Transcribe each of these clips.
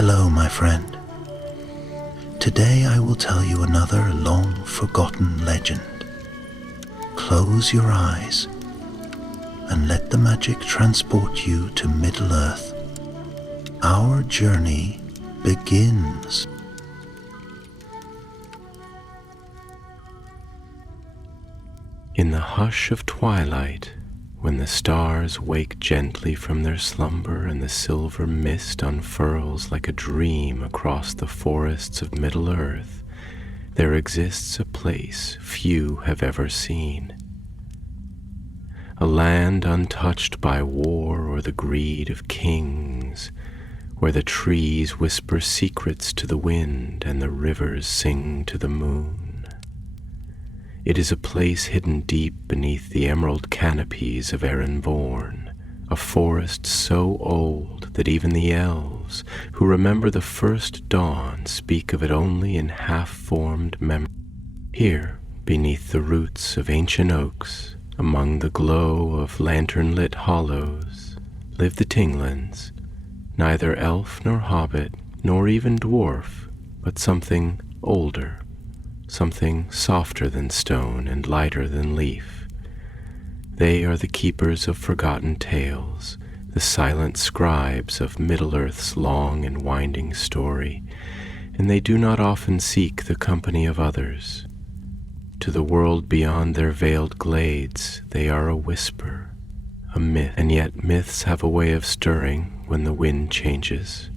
Hello, my friend. Today I will tell you another long-forgotten legend. Close your eyes and let the magic transport you to Middle-earth. Our journey begins. In the hush of twilight, when the stars wake gently from their slumber and the silver mist unfurls like a dream across the forests of Middle-earth, there exists a place few have ever seen. A land untouched by war or the greed of kings, where the trees whisper secrets to the wind and the rivers sing to the moon. It is a place hidden deep beneath the emerald canopies of Erenborn, a forest so old that even the elves, who remember the first dawn, speak of it only in half-formed memory. Here, beneath the roots of ancient oaks, among the glow of lantern-lit hollows, live the Tinglins, neither elf nor hobbit, nor even dwarf, but something older, something softer than stone and lighter than leaf. They are the keepers of forgotten tales, the silent scribes of Middle-earth's long and winding story, and they do not often seek the company of others. To the world beyond their veiled glades, they are a whisper, a myth, and yet myths have a way of stirring when the wind changes.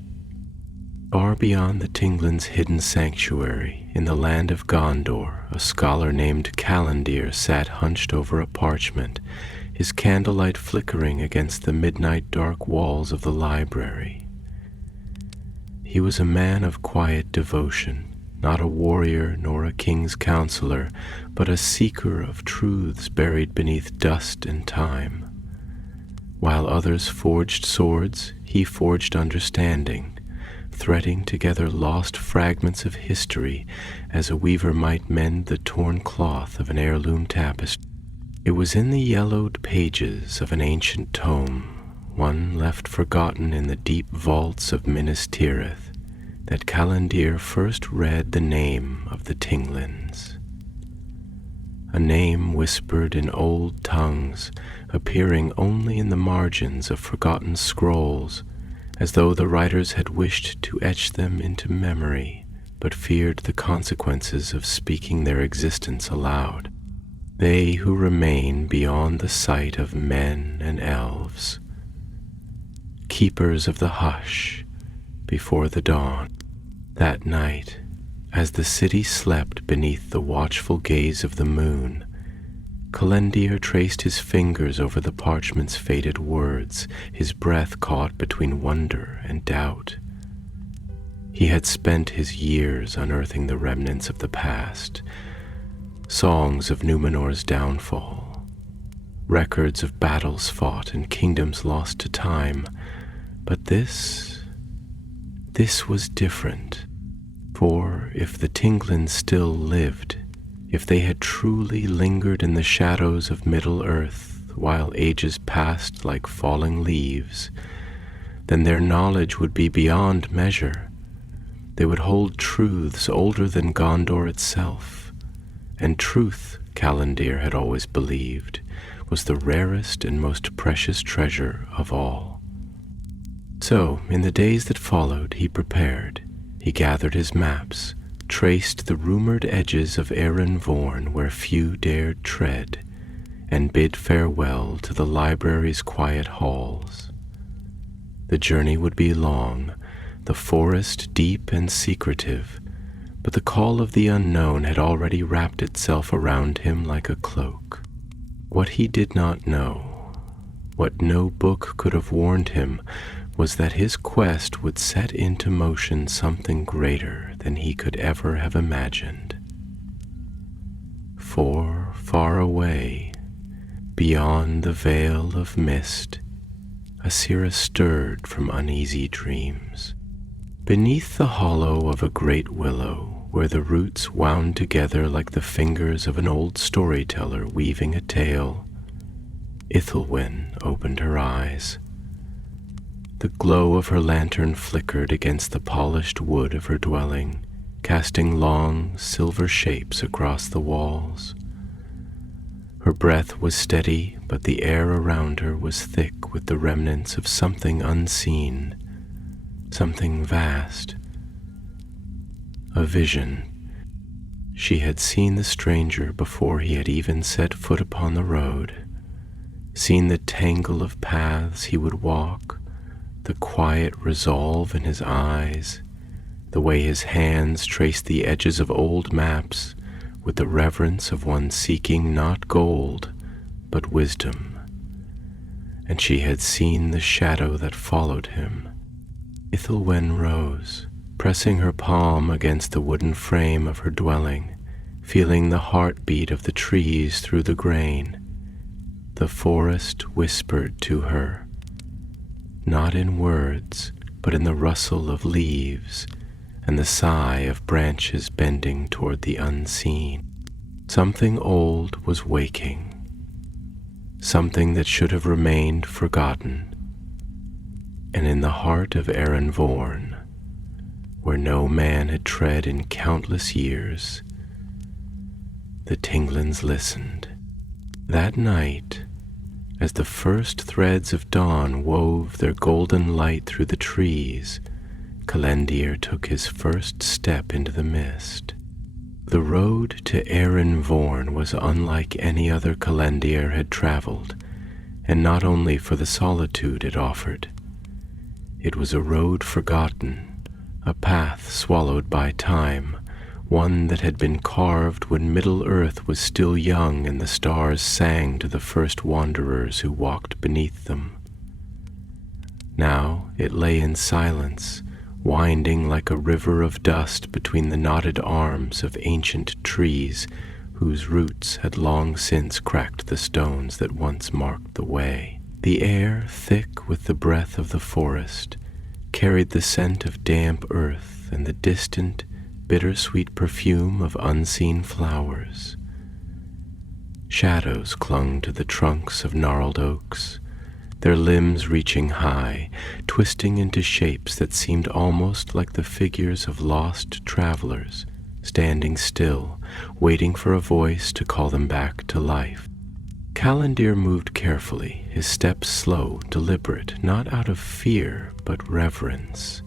Far beyond the Tinglins' hidden sanctuary, in the land of Gondor, a scholar named Callandir sat hunched over a parchment, his candlelight flickering against the midnight dark walls of the library. He was a man of quiet devotion, not a warrior nor a king's counselor, but a seeker of truths buried beneath dust and time. While others forged swords, he forged understanding, threading together lost fragments of history as a weaver might mend the torn cloth of an heirloom tapestry. It was in the yellowed pages of an ancient tome, one left forgotten in the deep vaults of Minas Tirith, that Callandir first read the name of the Tinglins. A name whispered in old tongues, appearing only in the margins of forgotten scrolls, as though the writers had wished to etch them into memory, but feared the consequences of speaking their existence aloud. They who remain beyond the sight of men and elves, keepers of the hush before the dawn. That night, as the city slept beneath the watchful gaze of the moon, Callandir traced his fingers over the parchment's faded words, his breath caught between wonder and doubt. He had spent his years unearthing the remnants of the past, songs of Numenor's downfall, records of battles fought and kingdoms lost to time. But this was different. For if the Tinglins still lived, if they had truly lingered in the shadows of Middle-earth while ages passed like falling leaves, then their knowledge would be beyond measure. They would hold truths older than Gondor itself, and truth, Callandir had always believed, was the rarest and most precious treasure of all. So, in the days that followed, he prepared. He gathered his maps, traced the rumored edges of Erenvorn where few dared tread, and bid farewell to the library's quiet halls. The journey would be long, the forest deep and secretive, but the call of the unknown had already wrapped itself around him like a cloak. What he did not know, what no book could have warned him, was that his quest would set into motion something greater than he could ever have imagined. For far away, beyond the veil of mist, Asira stirred from uneasy dreams. Beneath the hollow of a great willow, where the roots wound together like the fingers of an old storyteller weaving a tale, Ithelwyn opened her eyes. The glow of her lantern flickered against the polished wood of her dwelling, casting long, silver shapes across the walls. Her breath was steady, but the air around her was thick with the remnants of something unseen, something vast. A vision. She had seen the stranger before he had even set foot upon the road, seen the tangle of paths he would walk, the quiet resolve in his eyes, the way his hands traced the edges of old maps with the reverence of one seeking not gold, but wisdom. And she had seen the shadow that followed him. Ithelwen rose, pressing her palm against the wooden frame of her dwelling, feeling the heartbeat of the trees through the grain. The forest whispered to her, not in words, but in the rustle of leaves and the sigh of branches bending toward the unseen. Something old was waking, something that should have remained forgotten. And in the heart of Erenvorn, where no man had tread in countless years, the Tinglins listened. That night, as the first threads of dawn wove their golden light through the trees, Calendir took his first step into the mist. The road to Erenvorn was unlike any other Calendir had traveled, and not only for the solitude it offered. It was a road forgotten, a path swallowed by time, one that had been carved when Middle-earth was still young and the stars sang to the first wanderers who walked beneath them. Now it lay in silence, winding like a river of dust between the knotted arms of ancient trees whose roots had long since cracked the stones that once marked the way. The air, thick with the breath of the forest, carried the scent of damp earth and the distant, bittersweet perfume of unseen flowers. Shadows clung to the trunks of gnarled oaks, their limbs reaching high, twisting into shapes that seemed almost like the figures of lost travelers, standing still, waiting for a voice to call them back to life. Calendir moved carefully, his steps slow, deliberate, not out of fear, but reverence.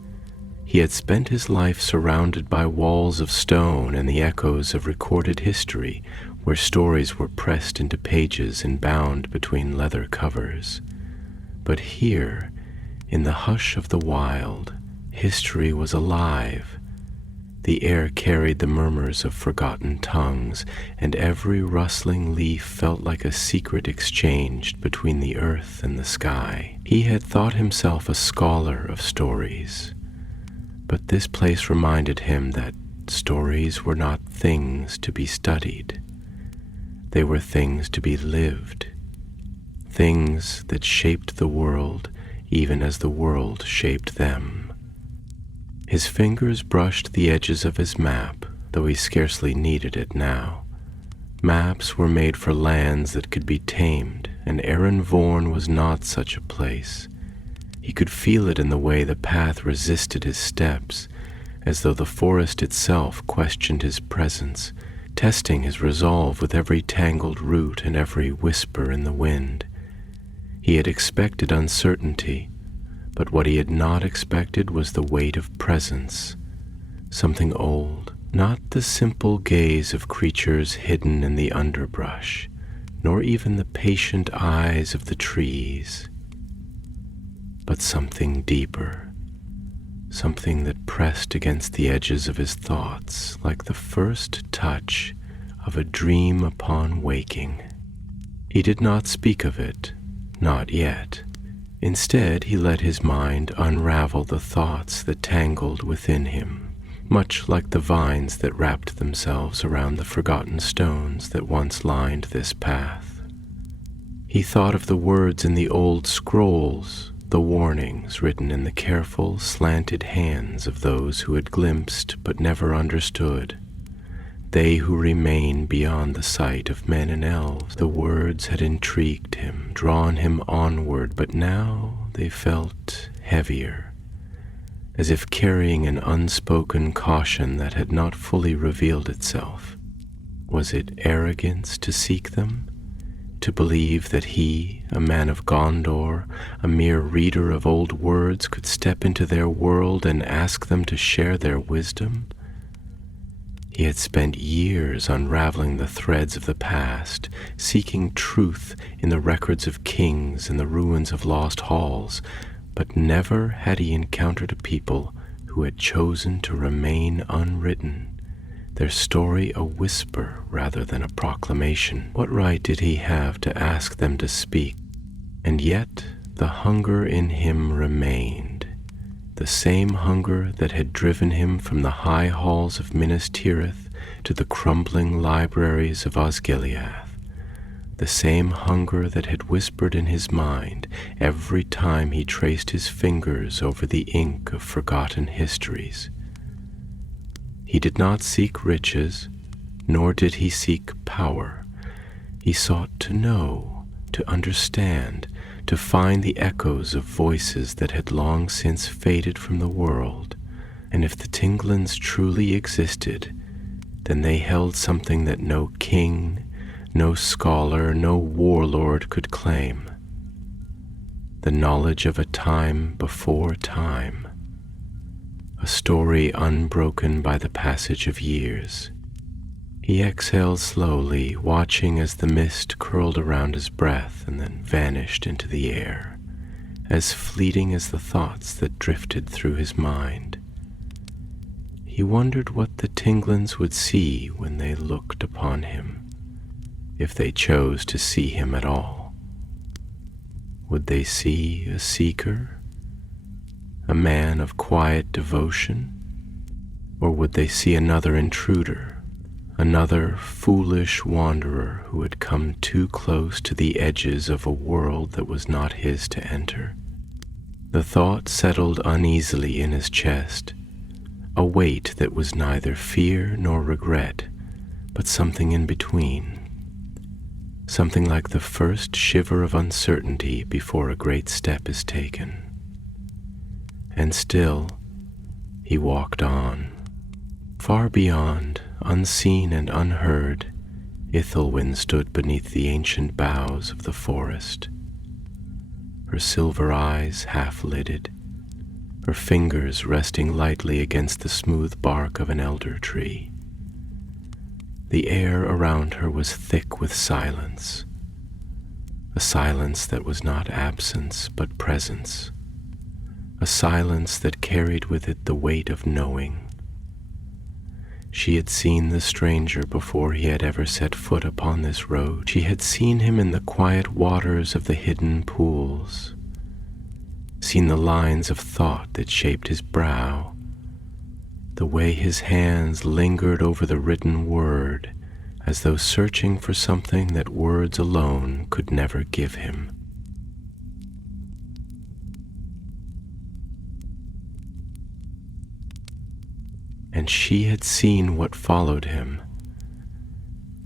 He had spent his life surrounded by walls of stone and the echoes of recorded history, where stories were pressed into pages and bound between leather covers. But here, in the hush of the wild, history was alive. The air carried the murmurs of forgotten tongues, and every rustling leaf felt like a secret exchanged between the earth and the sky. He had thought himself a scholar of stories, but this place reminded him that stories were not things to be studied. They were things to be lived. Things that shaped the world even as the world shaped them. His fingers brushed the edges of his map, though he scarcely needed it now. Maps were made for lands that could be tamed, and Erenvorn was not such a place. He could feel it in the way the path resisted his steps, as though the forest itself questioned his presence, testing his resolve with every tangled root and every whisper in the wind. He had expected uncertainty, but what he had not expected was the weight of presence, something old, not the simple gaze of creatures hidden in the underbrush, nor even the patient eyes of the trees, but something deeper, something that pressed against the edges of his thoughts like the first touch of a dream upon waking. He did not speak of it, not yet. Instead, he let his mind unravel the thoughts that tangled within him, much like the vines that wrapped themselves around the forgotten stones that once lined this path. He thought of the words in the old scrolls, the warnings written in the careful, slanted hands of those who had glimpsed but never understood. They who remain beyond the sight of men and elves. The words had intrigued him, drawn him onward, but now they felt heavier, as if carrying an unspoken caution that had not fully revealed itself. Was it arrogance to seek them? To believe that he, a man of Gondor, a mere reader of old words, could step into their world and ask them to share their wisdom? He had spent years unraveling the threads of the past, seeking truth in the records of kings and the ruins of lost halls, but never had he encountered a people who had chosen to remain unwritten, their story a whisper rather than a proclamation. What right did he have to ask them to speak? And yet the hunger in him remained, the same hunger that had driven him from the high halls of Minas Tirith to the crumbling libraries of Osgiliath, the same hunger that had whispered in his mind every time he traced his fingers over the ink of forgotten histories. He did not seek riches, nor did he seek power. He sought to know, to understand, to find the echoes of voices that had long since faded from the world. And if the Tinglins truly existed, then they held something that no king, no scholar, no warlord could claim: the knowledge of a time before time, a story unbroken by the passage of years. He exhaled slowly, watching as the mist curled around his breath and then vanished into the air, as fleeting as the thoughts that drifted through his mind. He wondered what the Tinglins would see when they looked upon him, if they chose to see him at all. Would they see a seeker, a man of quiet devotion, or would they see another intruder, another foolish wanderer who had come too close to the edges of a world that was not his to enter? The thought settled uneasily in his chest, a weight that was neither fear nor regret, but something in between, something like the first shiver of uncertainty before a great step is taken. And still, he walked on. Far beyond, unseen and unheard, Ithelwyn stood beneath the ancient boughs of the forest, her silver eyes half-lidded, her fingers resting lightly against the smooth bark of an elder tree. The air around her was thick with silence, a silence that was not absence but presence, a silence that carried with it the weight of knowing. She had seen the stranger before he had ever set foot upon this road. She had seen him in the quiet waters of the hidden pools, seen the lines of thought that shaped his brow, the way his hands lingered over the written word, as though searching for something that words alone could never give him. And she had seen what followed him.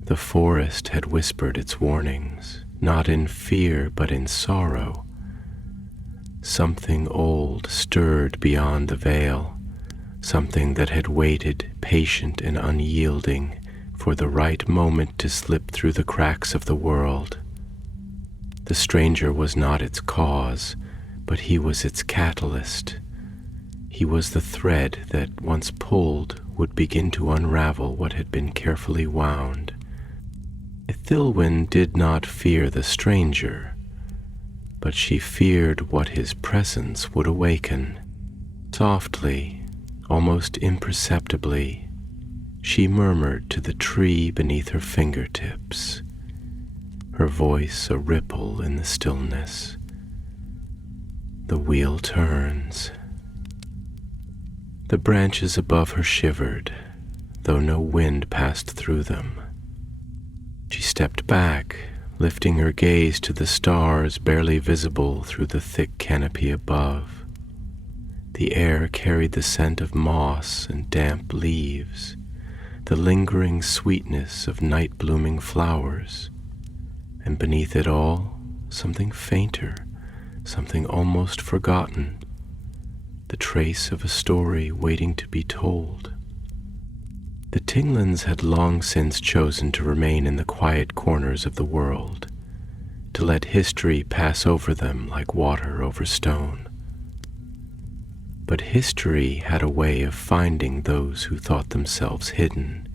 The forest had whispered its warnings, not in fear but in sorrow. Something old stirred beyond the veil, something that had waited, patient and unyielding, for the right moment to slip through the cracks of the world. The stranger was not its cause, but he was its catalyst. He was the thread that, once pulled, would begin to unravel what had been carefully wound. Ithelwyn did not fear the stranger, but she feared what his presence would awaken. Softly, almost imperceptibly, she murmured to the tree beneath her fingertips, her voice a ripple in the stillness. The wheel turns. The branches above her shivered, though no wind passed through them. She stepped back, lifting her gaze to the stars barely visible through the thick canopy above. The air carried the scent of moss and damp leaves, the lingering sweetness of night-blooming flowers, and beneath it all, something fainter, something almost forgotten, the trace of a story waiting to be told. The Tinglins had long since chosen to remain in the quiet corners of the world, to let history pass over them like water over stone. But history had a way of finding those who thought themselves hidden,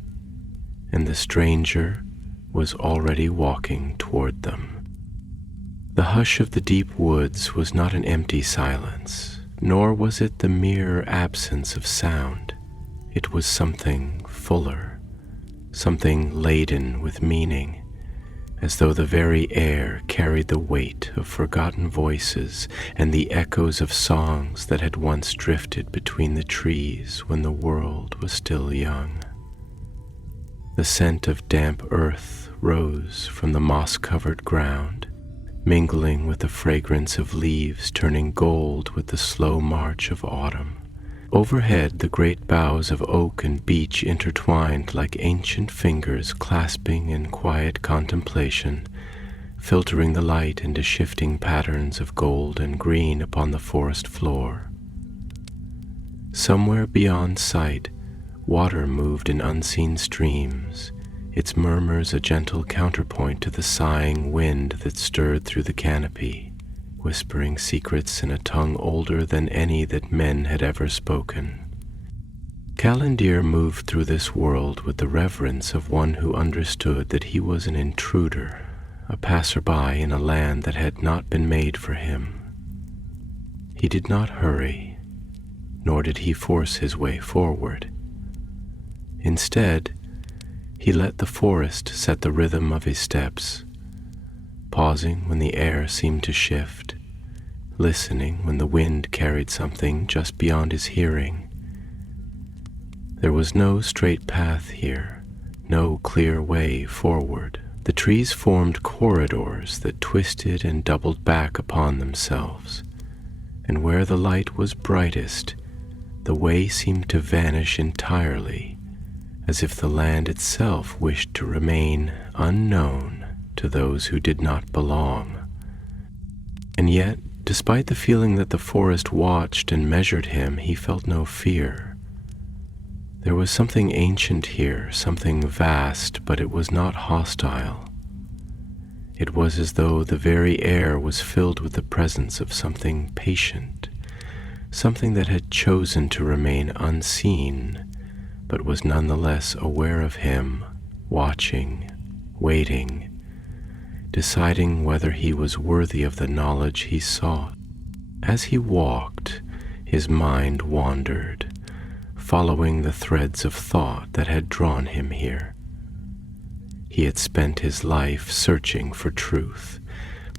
and the stranger was already walking toward them. The hush of the deep woods was not an empty silence, nor was it the mere absence of sound. It was something fuller, something laden with meaning, as though the very air carried the weight of forgotten voices and the echoes of songs that had once drifted between the trees when the world was still young. The scent of damp earth rose from the moss-covered ground, mingling with the fragrance of leaves turning gold with the slow march of autumn. Overhead, the great boughs of oak and beech intertwined like ancient fingers clasping in quiet contemplation, filtering the light into shifting patterns of gold and green upon the forest floor. Somewhere beyond sight, water moved in unseen streams, its murmurs a gentle counterpoint to the sighing wind that stirred through the canopy, whispering secrets in a tongue older than any that men had ever spoken. Callandir moved through this world with the reverence of one who understood that he was an intruder, a passerby in a land that had not been made for him. He did not hurry, nor did he force his way forward. Instead, he let the forest set the rhythm of his steps, pausing when the air seemed to shift, listening when the wind carried something just beyond his hearing. There was no straight path here, no clear way forward. The trees formed corridors that twisted and doubled back upon themselves, and where the light was brightest, the way seemed to vanish entirely, as if the land itself wished to remain unknown to those who did not belong. And yet, despite the feeling that the forest watched and measured him, he felt no fear. There was something ancient here, something vast, but it was not hostile. It was as though the very air was filled with the presence of something patient, something that had chosen to remain unseen, but was nonetheless aware of him, watching, waiting, deciding whether he was worthy of the knowledge he sought. As he walked, his mind wandered, following the threads of thought that had drawn him here. He had spent his life searching for truth,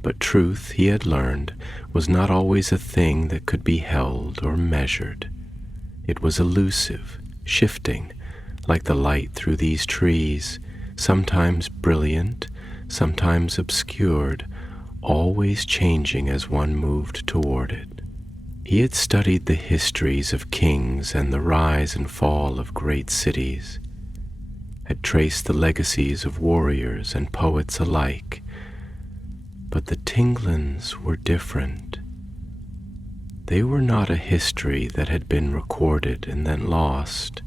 but truth, he had learned, was not always a thing that could be held or measured. It was elusive, shifting, like the light through these trees, sometimes brilliant, sometimes obscured, always changing as one moved toward it. He had studied the histories of kings and the rise and fall of great cities, had traced the legacies of warriors and poets alike, but the Tinglins were different. They were not a history that had been recorded and then lost.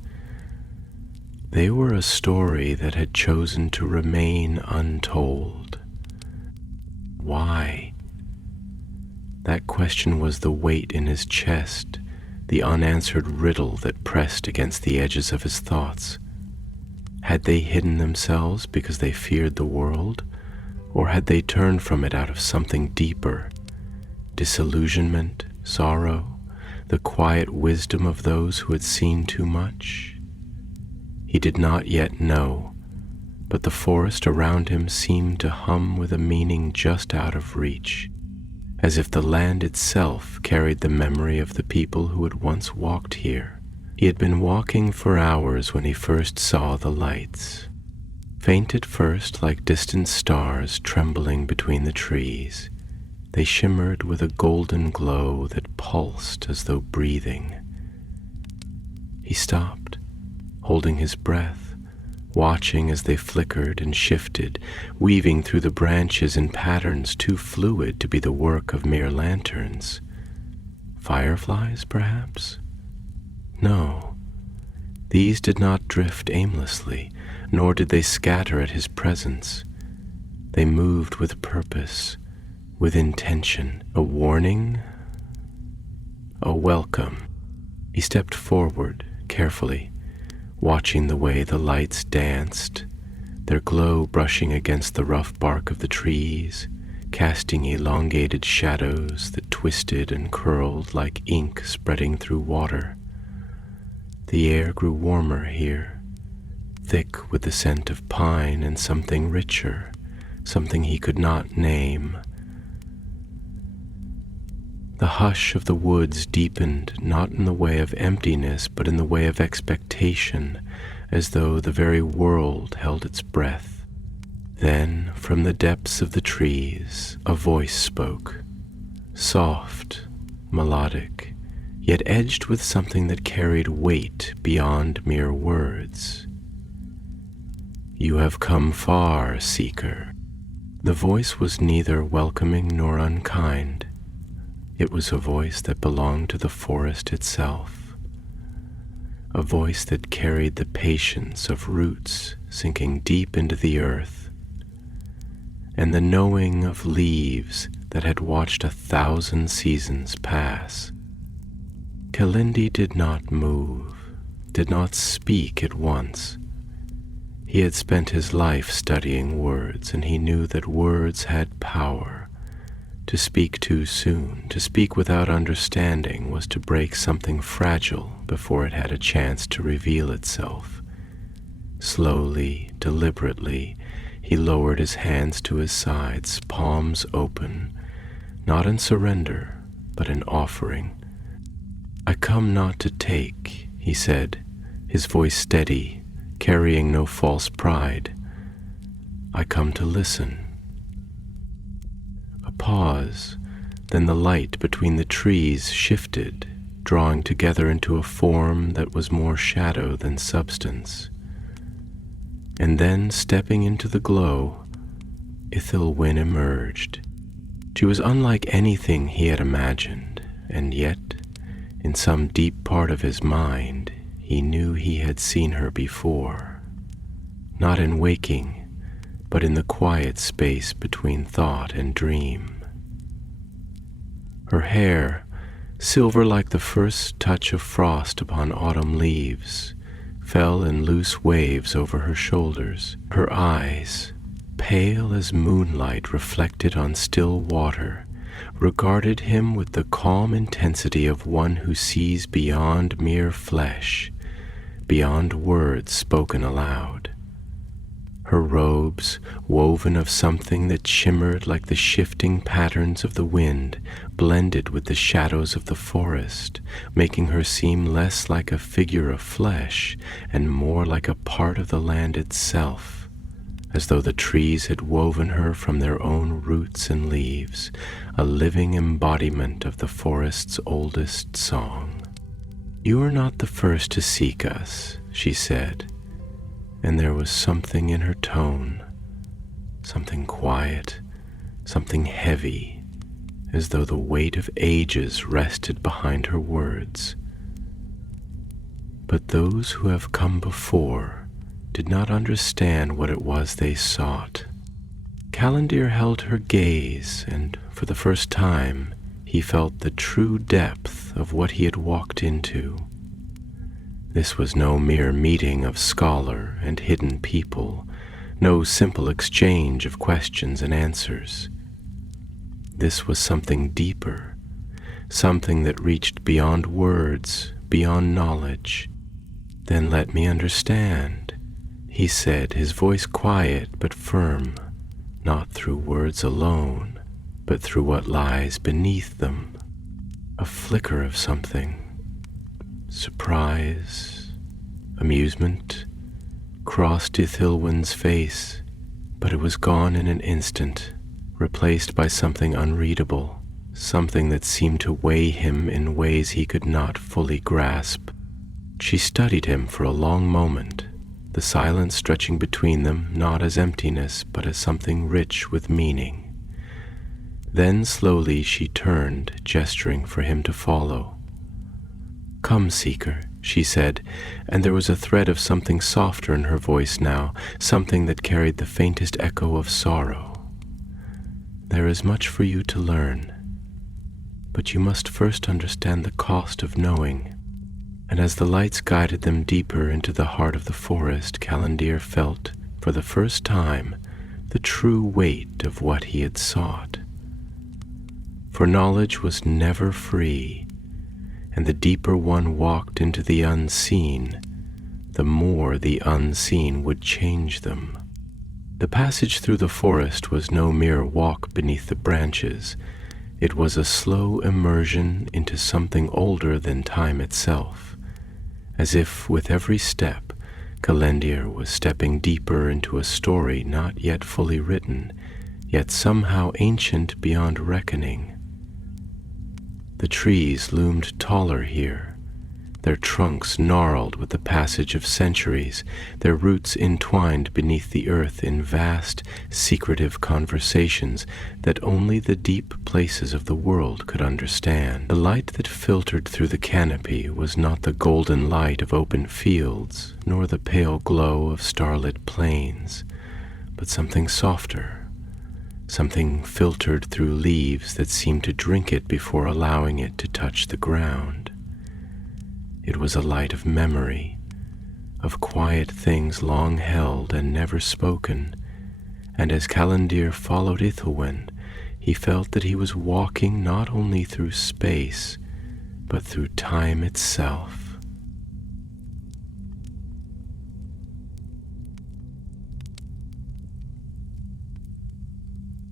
They were a story that had chosen to remain untold. Why? That question was the weight in his chest, the unanswered riddle that pressed against the edges of his thoughts. Had they hidden themselves because they feared the world, or had they turned from it out of something deeper? Disillusionment, sorrow, the quiet wisdom of those who had seen too much? He did not yet know, but the forest around him seemed to hum with a meaning just out of reach, as if the land itself carried the memory of the people who had once walked here. He had been walking for hours when he first saw the lights, faint at first like distant stars trembling between the trees. They shimmered with a golden glow that pulsed as though breathing. He stopped, holding his breath, watching as they flickered and shifted, weaving through the branches in patterns too fluid to be the work of mere lanterns. Fireflies, perhaps? No. These did not drift aimlessly, nor did they scatter at his presence. They moved with purpose, with intention, a warning, a welcome. He stepped forward carefully, watching the way the lights danced, their glow brushing against the rough bark of the trees, casting elongated shadows that twisted and curled like ink spreading through water. The air grew warmer here, thick with the scent of pine and something richer, something he could not name. The hush of the woods deepened, not in the way of emptiness, but in the way of expectation, as though the very world held its breath. Then, from the depths of the trees, a voice spoke, soft, melodic, yet edged with something that carried weight beyond mere words. "You have come far, seeker." The voice was neither welcoming nor unkind. It was a voice that belonged to the forest itself, a voice that carried the patience of roots sinking deep into the earth, and the knowing of leaves that had watched 1,000 seasons pass. Kalindi did not move, did not speak at once. He had spent his life studying words, and he knew that words had power. To speak too soon, to speak without understanding, was to break something fragile before it had a chance to reveal itself. Slowly, deliberately, he lowered his hands to his sides, palms open, not in surrender, but in offering. "I come not to take," he said, his voice steady, carrying no false pride. "I come to listen." A pause, then the light between the trees shifted, drawing together into a form that was more shadow than substance. And then, stepping into the glow, Ithilwyn emerged. She was unlike anything he had imagined, and yet, in some deep part of his mind, he knew he had seen her before, not in waking, but in the quiet space between thought and dream. Her hair, silver like the first touch of frost upon autumn leaves, fell in loose waves over her shoulders. Her eyes, pale as moonlight reflected on still water, regarded him with the calm intensity of one who sees beyond mere flesh, beyond words spoken aloud. Her robes, woven of something that shimmered like the shifting patterns of the wind, blended with the shadows of the forest, making her seem less like a figure of flesh and more like a part of the land itself, as though the trees had woven her from their own roots and leaves, a living embodiment of the forest's oldest song. "You are not the first to seek us," she said, and there was something in her tone, something quiet, something heavy, as though the weight of ages rested behind her words. But those who have come before did not understand what it was they sought. Callandir held her gaze, and for the first time he felt the true depth of what he had walked into. This was no mere meeting of scholar and hidden people, no simple exchange of questions and answers. This was something deeper, something that reached beyond words, beyond knowledge. "Then let me understand," he said, his voice quiet but firm, not through words alone, but through what lies beneath them. A flicker of something. Surprise, amusement, crossed Ithilwyn's face, but it was gone in an instant, replaced by something unreadable, something that seemed to weigh him in ways he could not fully grasp. She studied him for a long moment, the silence stretching between them not as emptiness but as something rich with meaning. Then slowly she turned, gesturing for him to follow. "Come, seeker," she said, and there was a thread of something softer in her voice now, something that carried the faintest echo of sorrow. "There is much for you to learn, but you must first understand the cost of knowing." And as the lights guided them deeper into the heart of the forest, Callandir felt, for the first time, the true weight of what he had sought. For knowledge was never free, and the deeper one walked into the unseen, the more the unseen would change them. The passage through the forest was no mere walk beneath the branches. It was a slow immersion into something older than time itself, as if with every step, Callandir was stepping deeper into a story not yet fully written, yet somehow ancient beyond reckoning. The trees loomed taller here, their trunks gnarled with the passage of centuries, their roots entwined beneath the earth in vast, secretive conversations that only the deep places of the world could understand. The light that filtered through the canopy was not the golden light of open fields, nor the pale glow of starlit plains, but something softer, something filtered through leaves that seemed to drink it before allowing it to touch the ground. It was a light of memory, of quiet things long held and never spoken, and as Callandir followed Ithilwen, he felt that he was walking not only through space, but through time itself.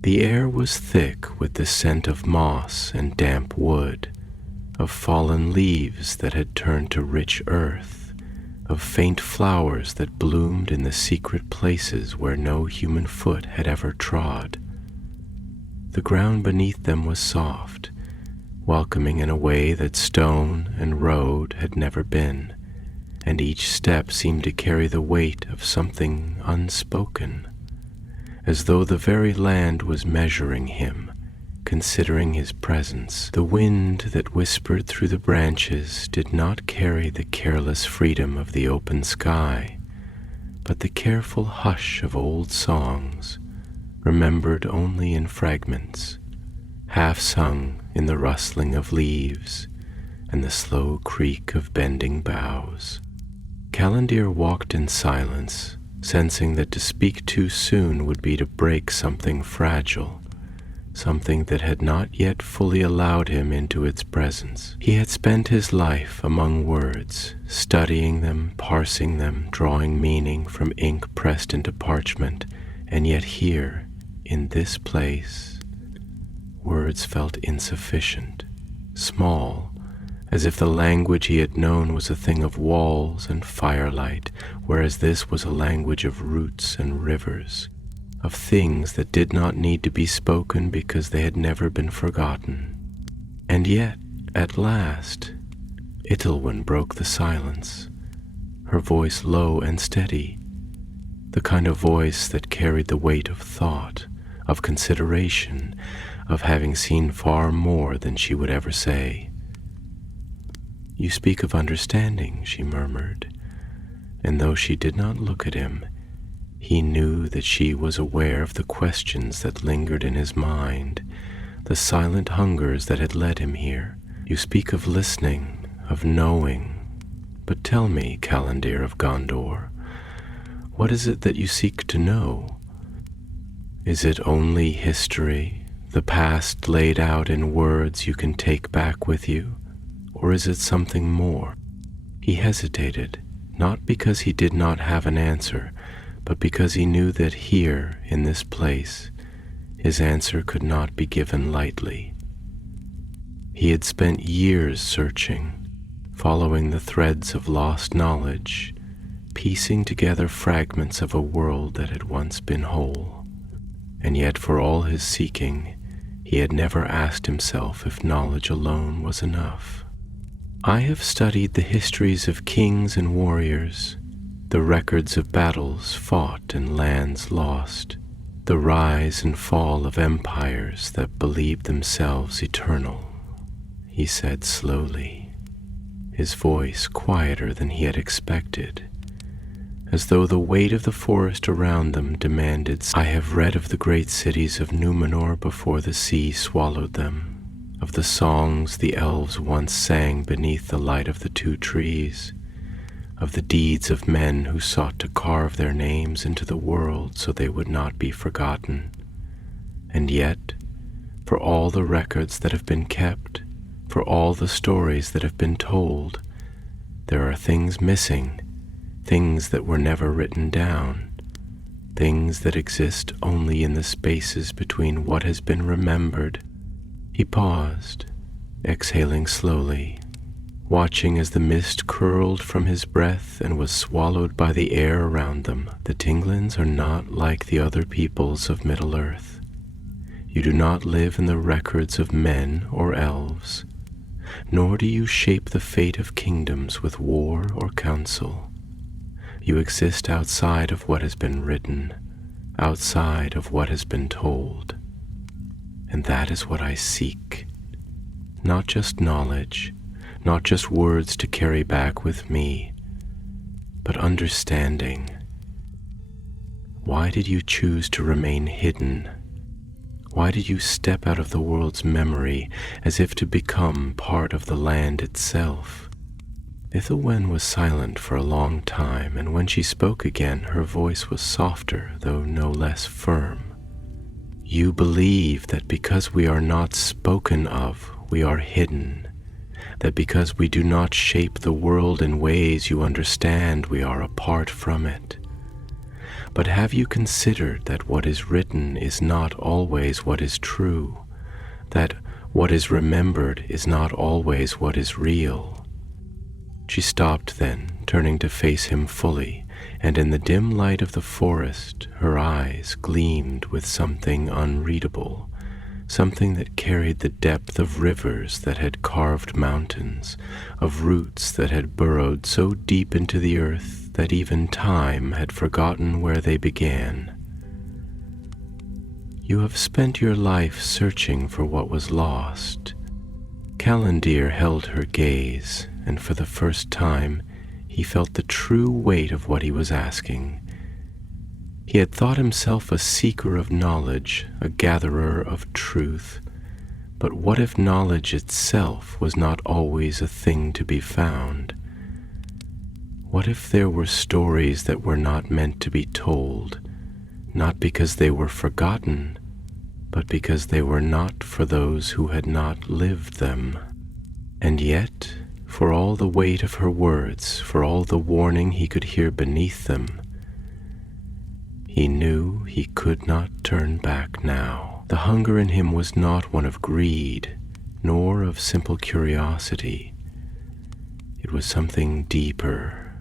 The air was thick with the scent of moss and damp wood, of fallen leaves that had turned to rich earth, of faint flowers that bloomed in the secret places where no human foot had ever trod. The ground beneath them was soft, welcoming in a way that stone and road had never been, and each step seemed to carry the weight of something unspoken, as though the very land was measuring him, considering his presence. The wind that whispered through the branches did not carry the careless freedom of the open sky, but the careful hush of old songs, remembered only in fragments, half sung in the rustling of leaves and the slow creak of bending boughs. Callandir walked in silence, sensing that to speak too soon would be to break something fragile, something that had not yet fully allowed him into its presence. He had spent his life among words, studying them, parsing them, drawing meaning from ink pressed into parchment, and yet here, in this place, words felt insufficient, small, as if the language he had known was a thing of walls and firelight, whereas this was a language of roots and rivers, of things that did not need to be spoken because they had never been forgotten. And yet, at last, Ithilwen broke the silence, her voice low and steady, the kind of voice that carried the weight of thought, of consideration, of having seen far more than she would ever say. "You speak of understanding," she murmured, and though she did not look at him, he knew that she was aware of the questions that lingered in his mind, the silent hungers that had led him here. "You speak of listening, of knowing, but tell me, Callandir of Gondor, what is it that you seek to know? Is it only history, the past laid out in words you can take back with you? Or is it something more?" He hesitated, not because he did not have an answer, but because he knew that here, in this place, his answer could not be given lightly. He had spent years searching, following the threads of lost knowledge, piecing together fragments of a world that had once been whole, and yet for all his seeking, he had never asked himself if knowledge alone was enough. "I have studied the histories of kings and warriors, the records of battles fought and lands lost, the rise and fall of empires that believed themselves eternal, he said slowly, his voice quieter than he had expected, as though the weight of the forest around them demanded. I have read of the great cities of Numenor before the sea swallowed them, of the songs the elves once sang beneath the light of the two trees, of the deeds of men who sought to carve their names into the world so they would not be forgotten. And yet, for all the records that have been kept, for all the stories that have been told, there are things missing, things that were never written down, things that exist only in the spaces between what has been remembered. He paused, exhaling slowly, watching as the mist curled from his breath and was swallowed by the air around them. The Tinglins are not like the other peoples of Middle-earth. You do not live in the records of men or elves, nor do you shape the fate of kingdoms with war or counsel. You exist outside of what has been written, outside of what has been told. And that is what I seek. Not just knowledge, not just words to carry back with me, but understanding. Why did you choose to remain hidden? Why did you step out of the world's memory as if to become part of the land itself? Ithelwen was silent for a long time, and when she spoke again, her voice was softer, though no less firm. You believe that because we are not spoken of, we are hidden, that because we do not shape the world in ways you understand, we are apart from it. But have you considered that what is written is not always what is true, that what is remembered is not always what is real? She stopped then, turning to face him fully, and in the dim light of the forest, her eyes gleamed with something unreadable, something that carried the depth of rivers that had carved mountains, of roots that had burrowed so deep into the earth that even time had forgotten where they began. You have spent your life searching for what was lost. Callandir held her gaze, and for the first time he felt the true weight of what he was asking. He had thought himself a seeker of knowledge, a gatherer of truth, but what if knowledge itself was not always a thing to be found? What if there were stories that were not meant to be told, not because they were forgotten, but because they were not for those who had not lived them? And yet, for all the weight of her words, for all the warning he could hear beneath them, he knew he could not turn back now. The hunger in him was not one of greed, nor of simple curiosity. It was something deeper,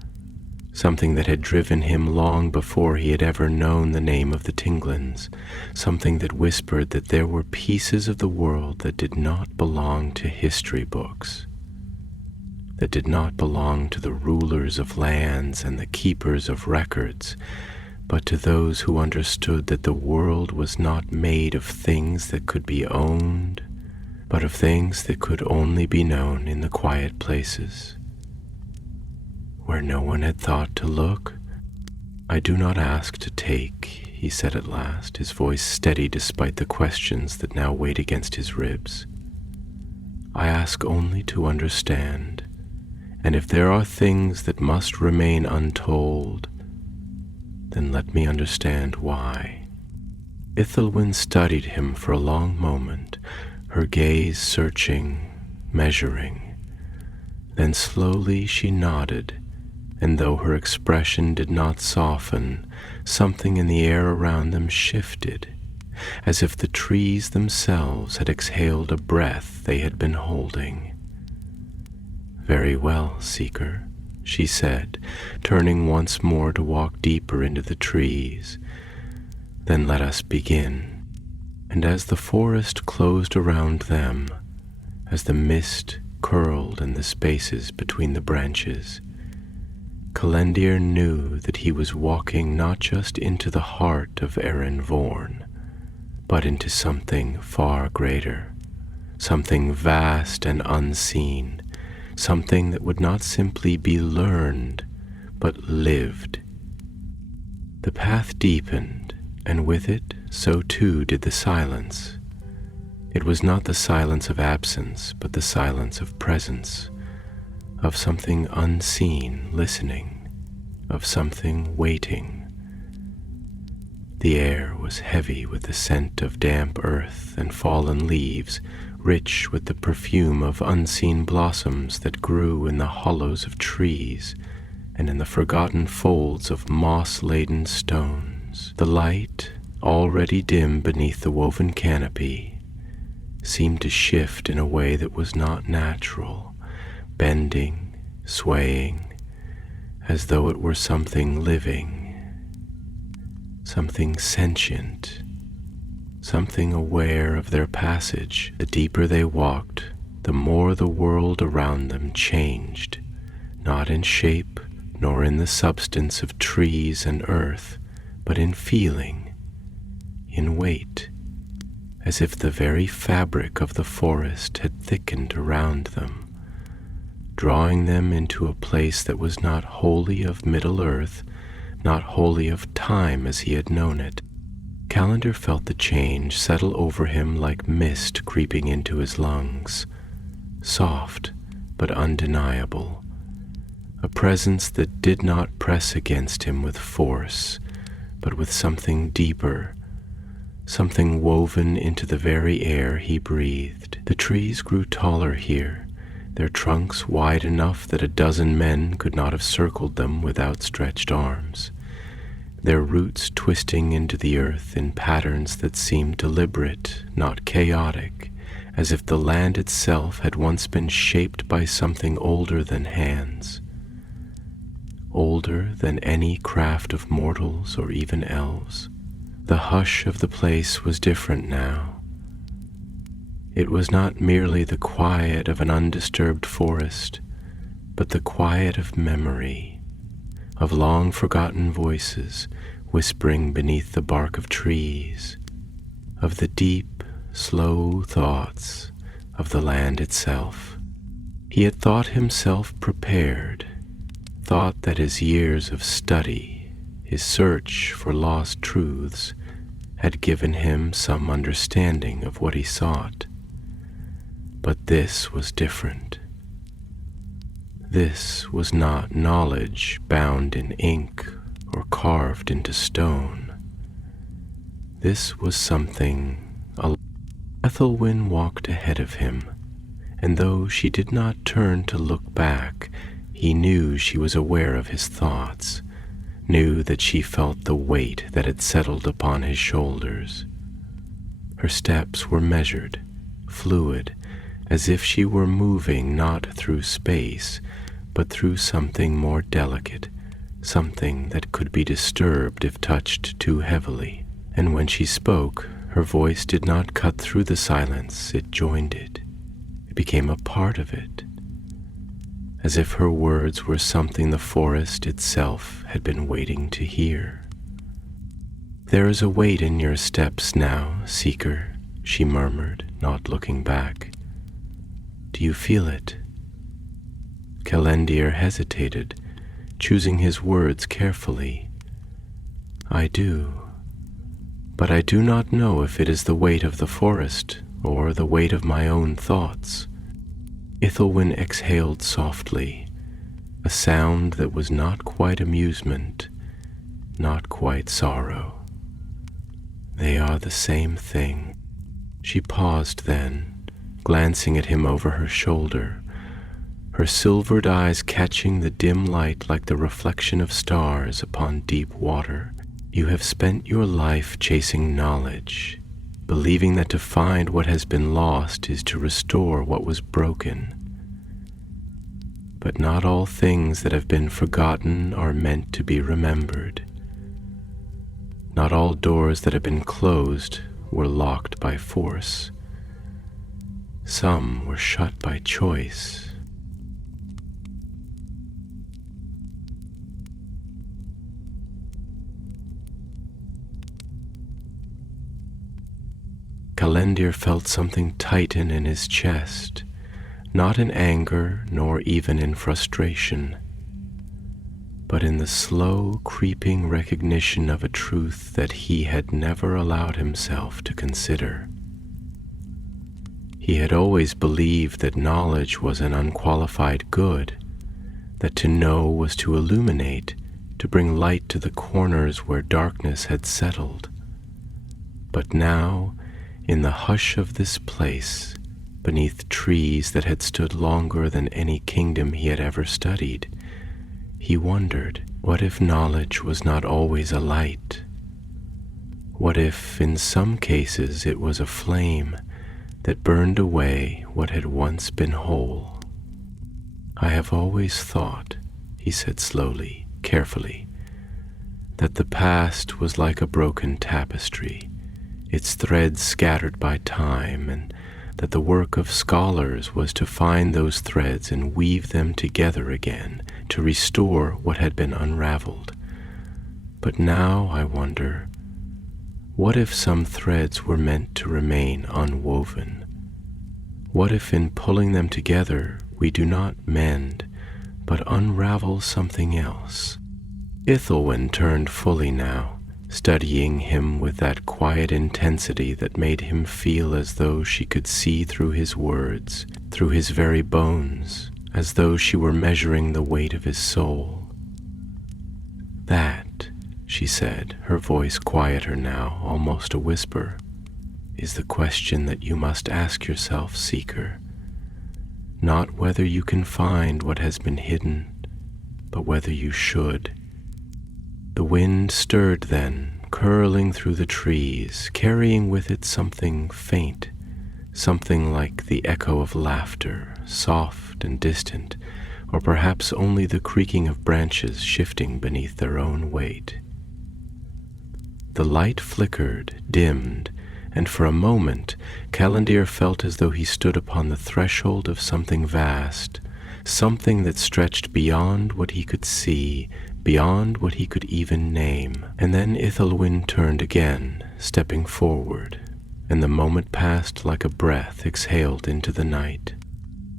something that had driven him long before he had ever known the name of the Tinglins, something that whispered that there were pieces of the world that did not belong to history books, that did not belong to the rulers of lands and the keepers of records, but to those who understood that the world was not made of things that could be owned, but of things that could only be known in the quiet places, where no one had thought to look. I do not ask to take, he said at last, his voice steady despite the questions that now weighed against his ribs. I ask only to understand, and if there are things that must remain untold, then let me understand why. Ithelwen studied him for a long moment, her gaze searching, measuring. Then slowly she nodded, and though her expression did not soften, something in the air around them shifted, as if the trees themselves had exhaled a breath they had been holding. Very well, Seeker, she said, turning once more to walk deeper into the trees. Then let us begin. And as the forest closed around them, as the mist curled in the spaces between the branches, Calendir knew that he was walking not just into the heart of Erin Vorn, but into something far greater, something vast and unseen, something that would not simply be learned, but lived. The path deepened, and with it, so too did the silence. It was not the silence of absence, but the silence of presence, of something unseen listening, of something waiting. The air was heavy with the scent of damp earth and fallen leaves, rich with the perfume of unseen blossoms that grew in the hollows of trees and in the forgotten folds of moss-laden stones. The light, already dim beneath the woven canopy, seemed to shift in a way that was not natural, bending, swaying, as though it were something living, something sentient, something aware of their passage. The deeper they walked, the more the world around them changed, not in shape nor in the substance of trees and earth, but in feeling, in weight, as if the very fabric of the forest had thickened around them, drawing them into a place that was not wholly of Middle-earth, not wholly of time as he had known it. Calendir felt the change settle over him like mist creeping into his lungs, soft but undeniable, a presence that did not press against him with force, but with something deeper, something woven into the very air he breathed. The trees grew taller here, their trunks wide enough that a dozen men could not have circled them with outstretched arms, their roots twisting into the earth in patterns that seemed deliberate, not chaotic, as if the land itself had once been shaped by something older than hands, older than any craft of mortals or even elves. The hush of the place was different now. It was not merely the quiet of an undisturbed forest, but the quiet of memory, of long-forgotten voices whispering beneath the bark of trees, of the deep, slow thoughts of the land itself. He had thought himself prepared, thought that his years of study, his search for lost truths, had given him some understanding of what he sought. But this was different. This was not knowledge bound in ink or carved into stone. This was something alive. Ethelwyn walked ahead of him, and though she did not turn to look back, he knew she was aware of his thoughts, knew that she felt the weight that had settled upon his shoulders. Her steps were measured, fluid, as if she were moving not through space, but through something more delicate, something that could be disturbed if touched too heavily. And when she spoke, her voice did not cut through the silence, it joined it. It became a part of it, as if her words were something the forest itself had been waiting to hear. "There is a weight in your steps now, seeker," she murmured, not looking back. "Do you feel it?" Calendir hesitated, choosing his words carefully. "I do, but I do not know if it is the weight of the forest or the weight of my own thoughts." Ethelwyn exhaled softly, a sound that was not quite amusement, not quite sorrow. "They are the same thing." She paused then, glancing at him over her shoulder, her silvered eyes catching the dim light like the reflection of stars upon deep water. "You have spent your life chasing knowledge, believing that to find what has been lost is to restore what was broken. But not all things that have been forgotten are meant to be remembered. Not all doors that have been closed were locked by force. Some were shut by choice." Calendir felt something tighten in his chest, not in anger nor even in frustration, but in the slow, creeping recognition of a truth that he had never allowed himself to consider. He had always believed that knowledge was an unqualified good, that to know was to illuminate, to bring light to the corners where darkness had settled. But now, in the hush of this place, beneath trees that had stood longer than any kingdom he had ever studied, he wondered, what if knowledge was not always a light? What if, in some cases, it was a flame that burned away what had once been whole? I have always thought, he said slowly, carefully, that the past was like a broken tapestry, its threads scattered by time, and that the work of scholars was to find those threads and weave them together again, to restore what had been unraveled. But now I wonder, what if some threads were meant to remain unwoven? What if in pulling them together we do not mend, but unravel something else? Ethelwyn turned fully now, studying him with that quiet intensity that made him feel as though she could see through his words, through his very bones, as though she were measuring the weight of his soul. "That," she said, her voice quieter now, almost a whisper, "is the question that you must ask yourself, seeker. Not whether you can find what has been hidden, but whether you should." The wind stirred then, curling through the trees, carrying with it something faint, something like the echo of laughter, soft and distant, or perhaps only the creaking of branches shifting beneath their own weight. The light flickered, dimmed, and for a moment Calendir felt as though he stood upon the threshold of something vast, something that stretched beyond what he could see, beyond what he could even name. And then Ethelwyn turned again, stepping forward, and the moment passed like a breath exhaled into the night.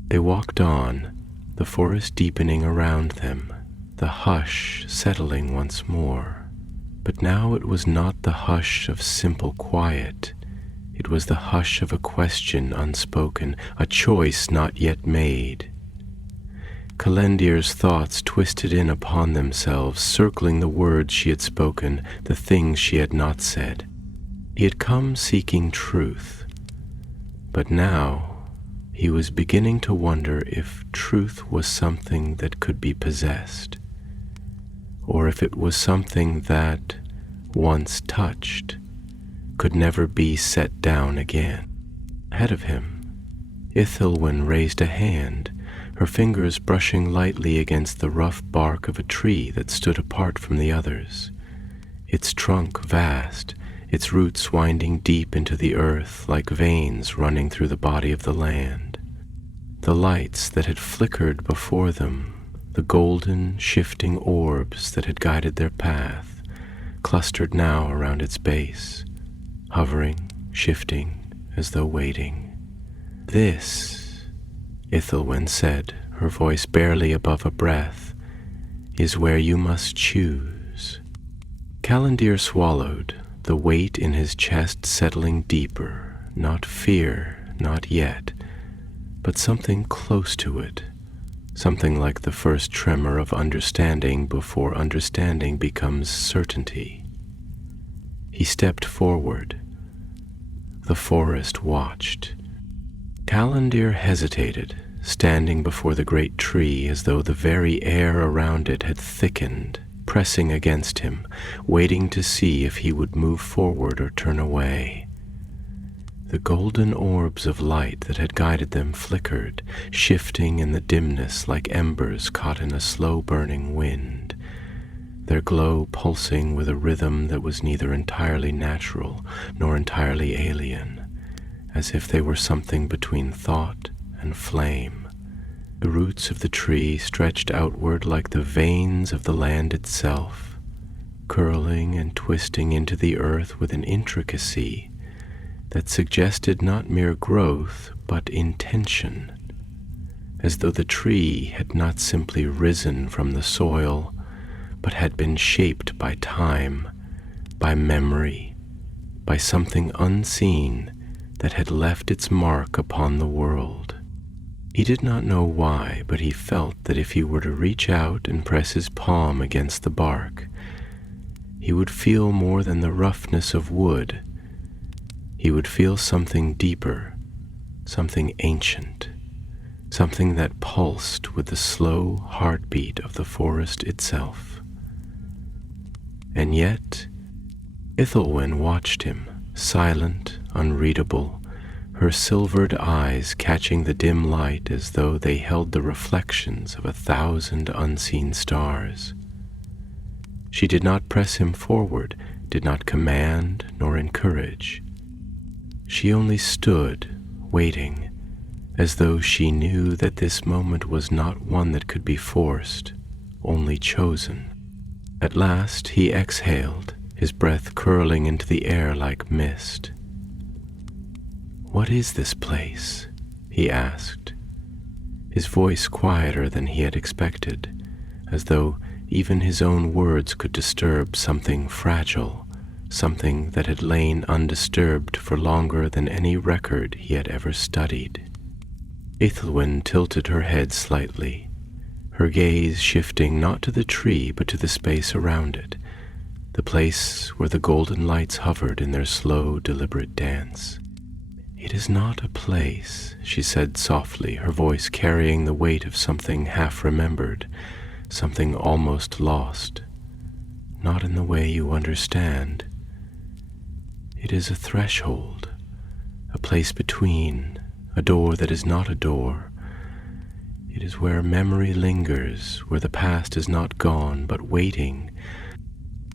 They walked on, the forest deepening around them, the hush settling once more. But now it was not the hush of simple quiet. It was the hush of a question unspoken, a choice not yet made. Calendir's thoughts twisted in upon themselves, circling the words she had spoken, the things she had not said. He had come seeking truth, but now he was beginning to wonder if truth was something that could be possessed, or if it was something that, once touched, could never be set down again. Ahead of him, Ethelwyn raised a hand, her fingers brushing lightly against the rough bark of a tree that stood apart from the others, its trunk vast, its roots winding deep into the earth like veins running through the body of the land. The lights that had flickered before them, the golden, shifting orbs that had guided their path, clustered now around its base, hovering, shifting, as though waiting. "This," Ethelwyn said, her voice barely above a breath, "is where you must choose." Calendir swallowed, the weight in his chest settling deeper, not fear, not yet, but something close to it, something like the first tremor of understanding before understanding becomes certainty. He stepped forward. The forest watched. Calendir hesitated, standing before the great tree as though the very air around it had thickened, pressing against him, waiting to see if he would move forward or turn away. The golden orbs of light that had guided them flickered, shifting in the dimness like embers caught in a slow-burning wind, their glow pulsing with a rhythm that was neither entirely natural nor entirely alien, as if they were something between thought and flame. The roots of the tree stretched outward like the veins of the land itself, curling and twisting into the earth with an intricacy that suggested not mere growth, but intention, as though the tree had not simply risen from the soil, but had been shaped by time, by memory, by something unseen that had left its mark upon the world. He did not know why, but he felt that if he were to reach out and press his palm against the bark, he would feel more than the roughness of wood. He would feel something deeper, something ancient, something that pulsed with the slow heartbeat of the forest itself. And yet, Ethelwyn watched him, silent, unreadable, her silvered eyes catching the dim light as though they held the reflections of 1,000 unseen stars. She did not press him forward, did not command nor encourage. She only stood, waiting, as though she knew that this moment was not one that could be forced, only chosen. At last he exhaled, his breath curling into the air like mist. "What is this place?" he asked, his voice quieter than he had expected, as though even his own words could disturb something fragile, something that had lain undisturbed for longer than any record he had ever studied. Ethelwyn tilted her head slightly, her gaze shifting not to the tree but to the space around it, the place where the golden lights hovered in their slow, deliberate dance. "It is not a place," she said softly, her voice carrying the weight of something half-remembered, something almost lost. "Not in the way you understand. It is a threshold, a place between, a door that is not a door. It is where memory lingers, where the past is not gone, but waiting."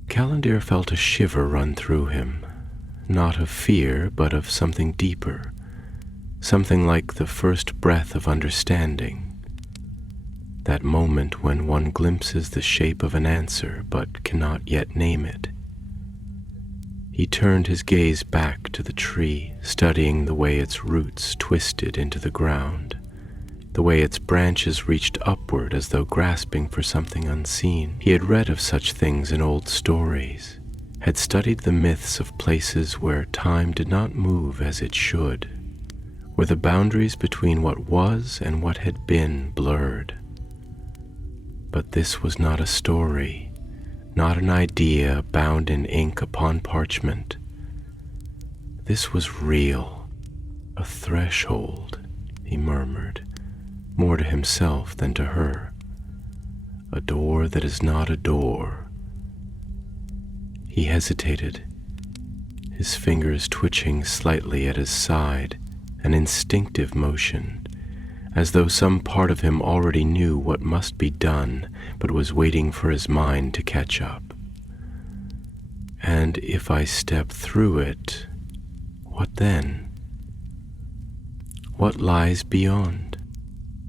Callandir felt a shiver run through him, not of fear, but of something deeper, something like the first breath of understanding, that moment when one glimpses the shape of an answer but cannot yet name it. He turned his gaze back to the tree, studying the way its roots twisted into the ground, the way its branches reached upward as though grasping for something unseen. He had read of such things in old stories, had studied the myths of places where time did not move as it should, where the boundaries between what was and what had been blurred. But this was not a story, not an idea bound in ink upon parchment. This was real, a threshold, he murmured, more to himself than to her. A door that is not a door. He hesitated, his fingers twitching slightly at his side, an instinctive motion, as though some part of him already knew what must be done, but was waiting for his mind to catch up. "And if I step through it, what then? What lies beyond?"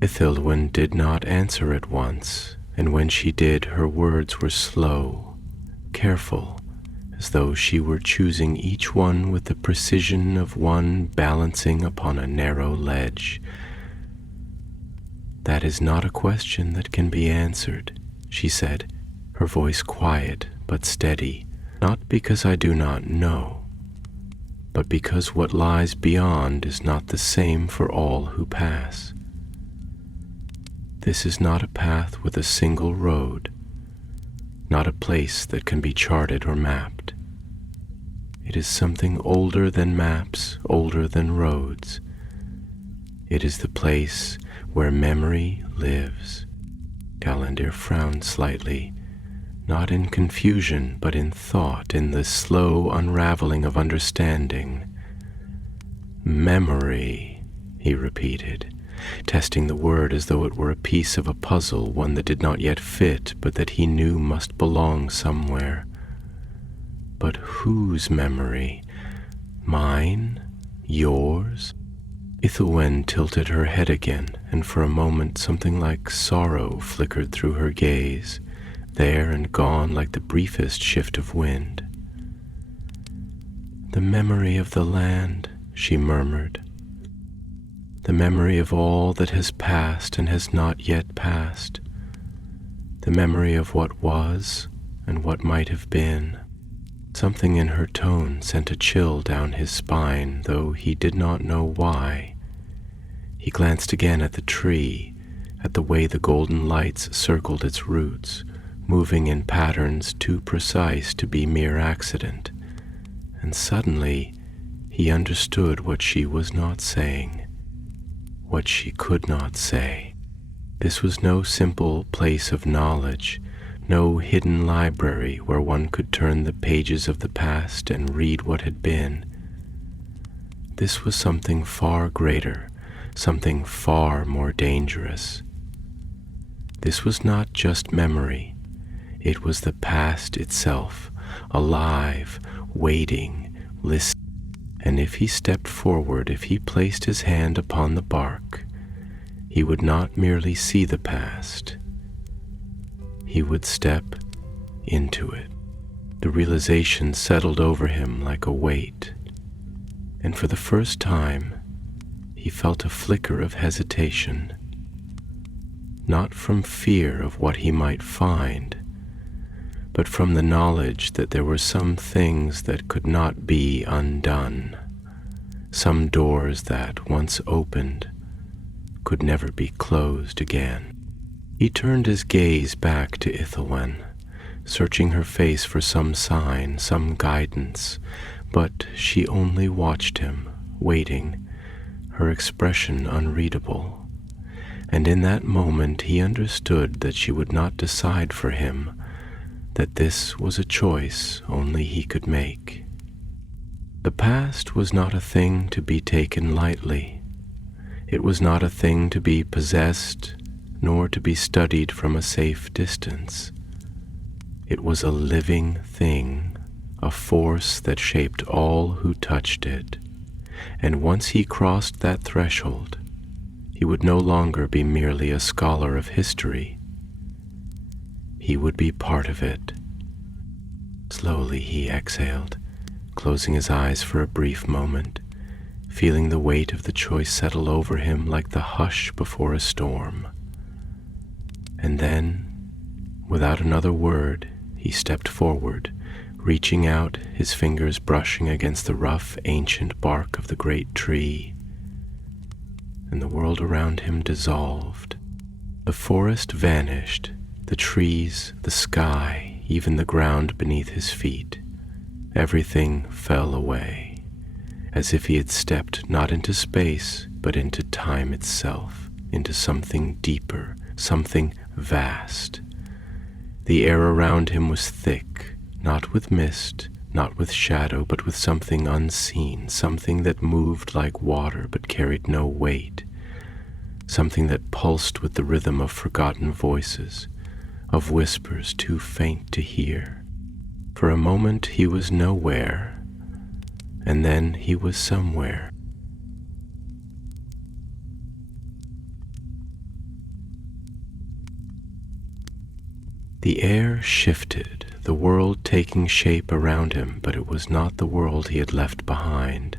Ethelwyn did not answer at once, and when she did, her words were slow, careful, as though she were choosing each one with the precision of one balancing upon a narrow ledge. "That is not a question that can be answered," she said, her voice quiet but steady, "not because I do not know, but because what lies beyond is not the same for all who pass. This is not a path with a single road, not a place that can be charted or mapped. It is something older than maps, older than roads. It is the place where memory lives." Callandir frowned slightly, not in confusion, but in thought, in the slow unraveling of understanding. "Memory," he repeated, testing the word as though it were a piece of a puzzle, one that did not yet fit, but that he knew must belong somewhere. But whose memory? Mine? Yours? Ethelwyn tilted her head again, and for a moment something like sorrow flickered through her gaze, there and gone like the briefest shift of wind. "The memory of the land," she murmured. The memory of all that has passed and has not yet passed. The memory of what was and what might have been. Something in her tone sent a chill down his spine, though he did not know why. He glanced again at the tree, at the way the golden lights circled its roots, moving in patterns too precise to be mere accident, and suddenly he understood what she was not saying, what she could not say. This was no simple place of knowledge, no hidden library where one could turn the pages of the past and read what had been. This was something far greater, something far more dangerous. This was not just memory. It was the past itself, alive, waiting, listening. And if he stepped forward, if he placed his hand upon the bark, he would not merely see the past. He would step into it. The realization settled over him like a weight, and for the first time, he felt a flicker of hesitation, not from fear of what he might find, but from the knowledge that there were some things that could not be undone, some doors that, once opened, could never be closed again. He turned his gaze back to Ithelwen, searching her face for some sign, some guidance, but she only watched him, waiting, her expression unreadable. And in that moment he understood that she would not decide for him, that this was a choice only he could make. The past was not a thing to be taken lightly. It was not a thing to be possessed, nor to be studied from a safe distance. It was a living thing, a force that shaped all who touched it. And once he crossed that threshold, he would no longer be merely a scholar of history. He would be part of it. Slowly he exhaled, closing his eyes for a brief moment, feeling the weight of the choice settle over him like the hush before a storm. And then, without another word, he stepped forward, reaching out, his fingers brushing against the rough, ancient bark of the great tree. And the world around him dissolved. The forest vanished, the trees, the sky, even the ground beneath his feet. Everything fell away, as if he had stepped not into space, but into time itself, into something deeper, something vast. The air around him was thick, not with mist, not with shadow, but with something unseen, something that moved like water but carried no weight, something that pulsed with the rhythm of forgotten voices, of whispers too faint to hear. For a moment he was nowhere, and then he was somewhere. The air shifted, the world taking shape around him, but it was not the world he had left behind.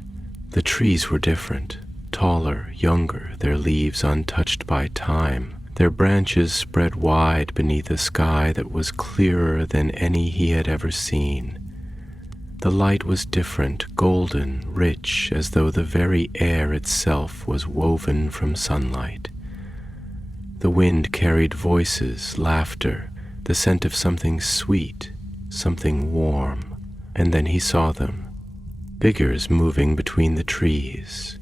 The trees were different, taller, younger, their leaves untouched by time, their branches spread wide beneath a sky that was clearer than any he had ever seen. The light was different, golden, rich, as though the very air itself was woven from sunlight. The wind carried voices, laughter, the scent of something sweet, something warm, and then he saw them, figures moving between the trees,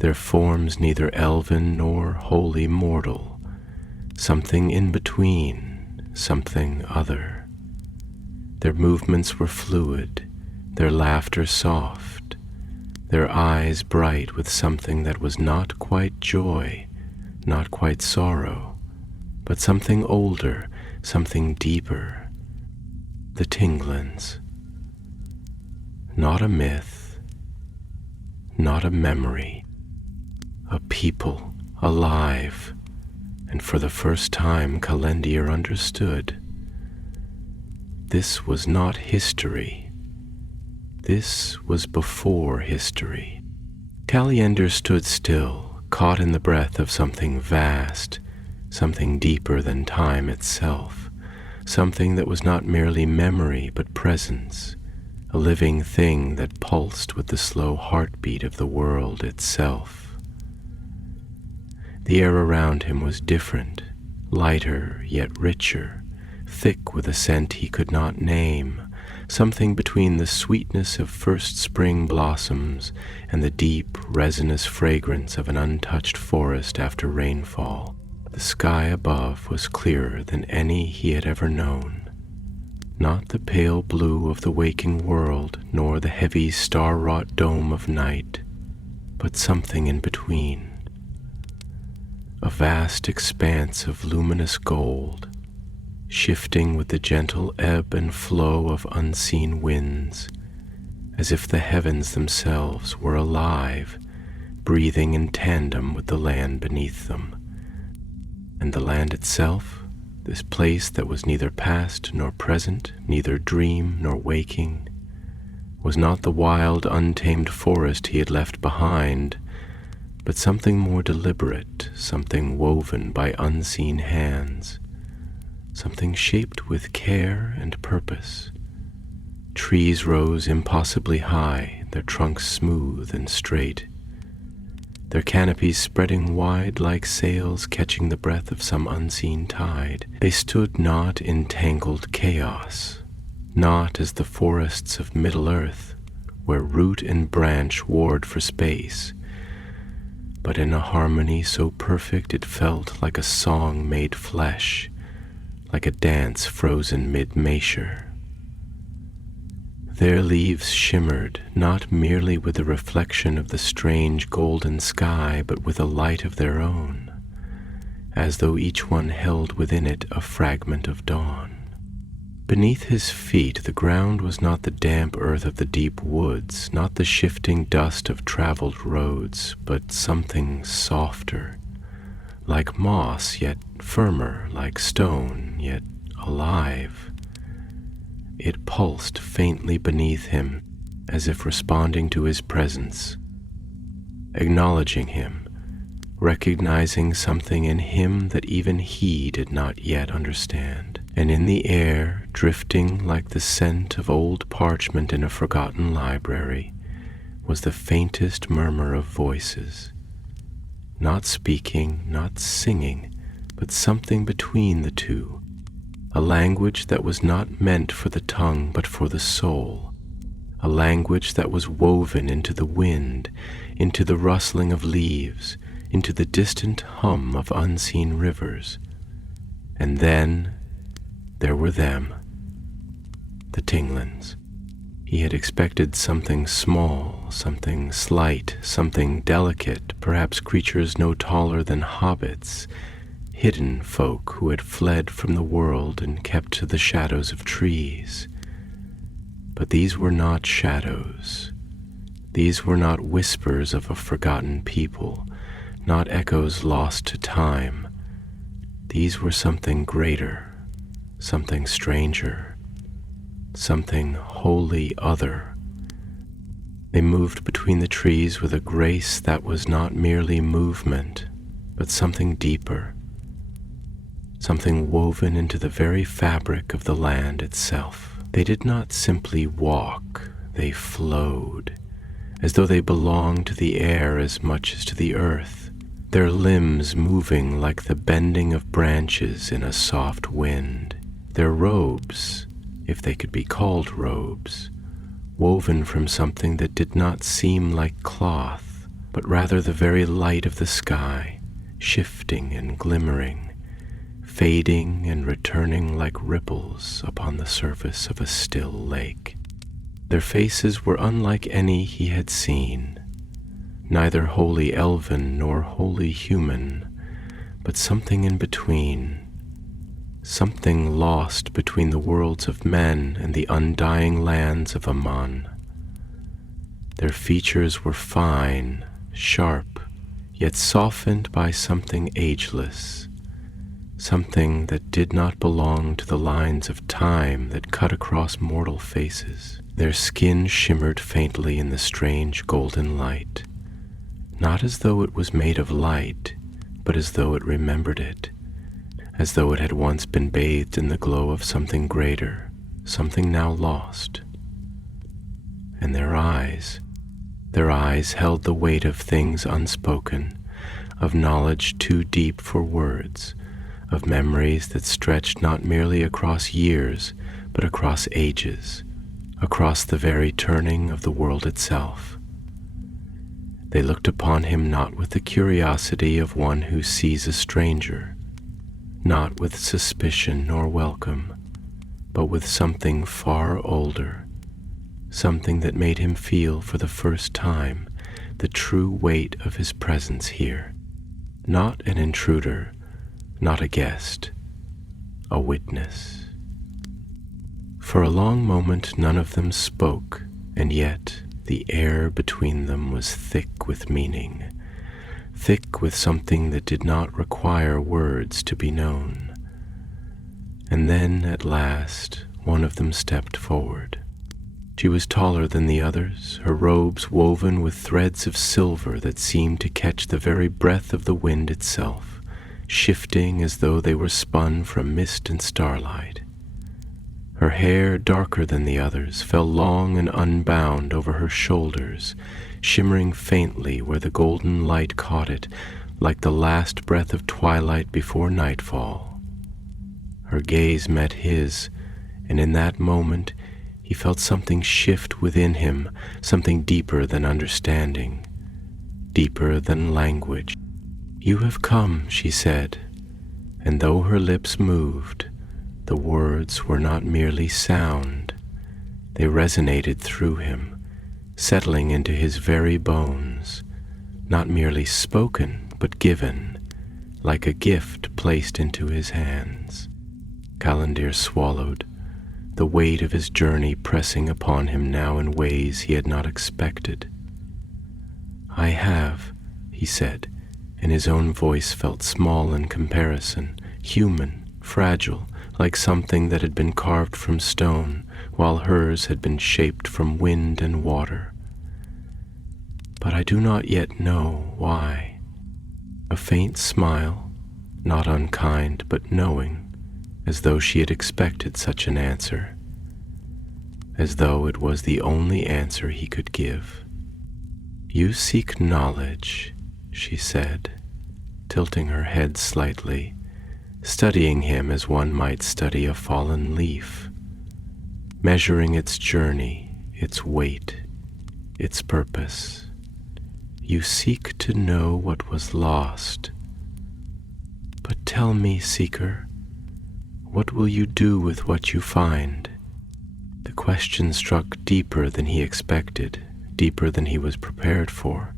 their forms neither elven nor wholly mortal, something in between, something other. Their movements were fluid, their laughter soft, their eyes bright with something that was not quite joy, not quite sorrow, but something older, something deeper. The Tinglins. Not a myth, not a memory. A people, alive, and for the first time Calendir understood. This was not history. This was before history. Caliender stood still, caught in the breath of something vast, something deeper than time itself, something that was not merely memory but presence, a living thing that pulsed with the slow heartbeat of the world itself. The air around him was different, lighter yet richer, thick with a scent he could not name, something between the sweetness of first spring blossoms and the deep, resinous fragrance of an untouched forest after rainfall. The sky above was clearer than any he had ever known. Not the pale blue of the waking world, nor the heavy star-wrought dome of night, but something in between. A vast expanse of luminous gold, shifting with the gentle ebb and flow of unseen winds, as if the heavens themselves were alive, breathing in tandem with the land beneath them. And the land itself, this place that was neither past nor present, neither dream nor waking, was not the wild, untamed forest he had left behind, but something more deliberate, something woven by unseen hands, something shaped with care and purpose. Trees rose impossibly high, their trunks smooth and straight, their canopies spreading wide like sails catching the breath of some unseen tide. They stood not in tangled chaos, not as the forests of Middle-earth, where root and branch warred for space, but in a harmony so perfect it felt like a song made flesh, like a dance frozen mid-measure. Their leaves shimmered not merely with the reflection of the strange golden sky, but with a light of their own, as though each one held within it a fragment of dawn. Beneath his feet the ground was not the damp earth of the deep woods, not the shifting dust of traveled roads, but something softer, like moss yet firmer, like stone yet alive. It pulsed faintly beneath him, as if responding to his presence, acknowledging him, recognizing something in him that even he did not yet understand. And in the air, drifting like the scent of old parchment in a forgotten library, was the faintest murmur of voices, not speaking, not singing, but something between the two, a language that was not meant for the tongue but for the soul, a language that was woven into the wind, into the rustling of leaves, into the distant hum of unseen rivers. And then there were them, the Tinglins. He had expected something small, something slight, something delicate, perhaps creatures no taller than hobbits, hidden folk who had fled from the world and kept to the shadows of trees. But these were not shadows. These were not whispers of a forgotten people, not echoes lost to time. These were something greater, something stranger, something wholly other. They moved between the trees with a grace that was not merely movement, but something deeper, something woven into the very fabric of the land itself. They did not simply walk, they flowed, as though they belonged to the air as much as to the earth, their limbs moving like the bending of branches in a soft wind, their robes, if they could be called robes, woven from something that did not seem like cloth, but rather the very light of the sky, shifting and glimmering, fading and returning like ripples upon the surface of a still lake. Their faces were unlike any he had seen, neither wholly elven nor wholly human, but something in between, something lost between the worlds of men and the undying lands of Aman. Their features were fine, sharp, yet softened by something ageless, something that did not belong to the lines of time that cut across mortal faces. Their skin shimmered faintly in the strange golden light, not as though it was made of light, but as though it remembered it, as though it had once been bathed in the glow of something greater, something now lost. And their eyes held the weight of things unspoken, of knowledge too deep for words, of memories that stretched not merely across years, but across ages, across the very turning of the world itself. They looked upon him not with the curiosity of one who sees a stranger, not with suspicion nor welcome, but with something far older, something that made him feel for the first time the true weight of his presence here. Not an intruder, not a guest, a witness. For a long moment none of them spoke, and yet the air between them was thick with meaning, thick with something that did not require words to be known. And then, at last, one of them stepped forward. She was taller than the others, her robes woven with threads of silver that seemed to catch the very breath of the wind itself, shifting as though they were spun from mist and starlight. Her hair, darker than the others, fell long and unbound over her shoulders, shimmering faintly where the golden light caught it, like the last breath of twilight before nightfall. Her gaze met his, and in that moment he felt something shift within him, something deeper than understanding, deeper than language. "You have come," she said, and though her lips moved, the words were not merely sound. They resonated through him, settling into his very bones, not merely spoken, but given, like a gift placed into his hands. Calendir swallowed, the weight of his journey pressing upon him now in ways he had not expected. "I have," he said, and his own voice felt small in comparison, human, fragile, like something that had been carved from stone, while hers had been shaped from wind and water. "But I do not yet know why." A faint smile, not unkind but knowing, as though she had expected such an answer, as though it was the only answer he could give. "You seek knowledge," she said, tilting her head slightly, studying him as one might study a fallen leaf, measuring its journey, its weight, its purpose. "You seek to know what was lost. But tell me, seeker, what will you do with what you find?" The question struck deeper than he expected, deeper than he was prepared for.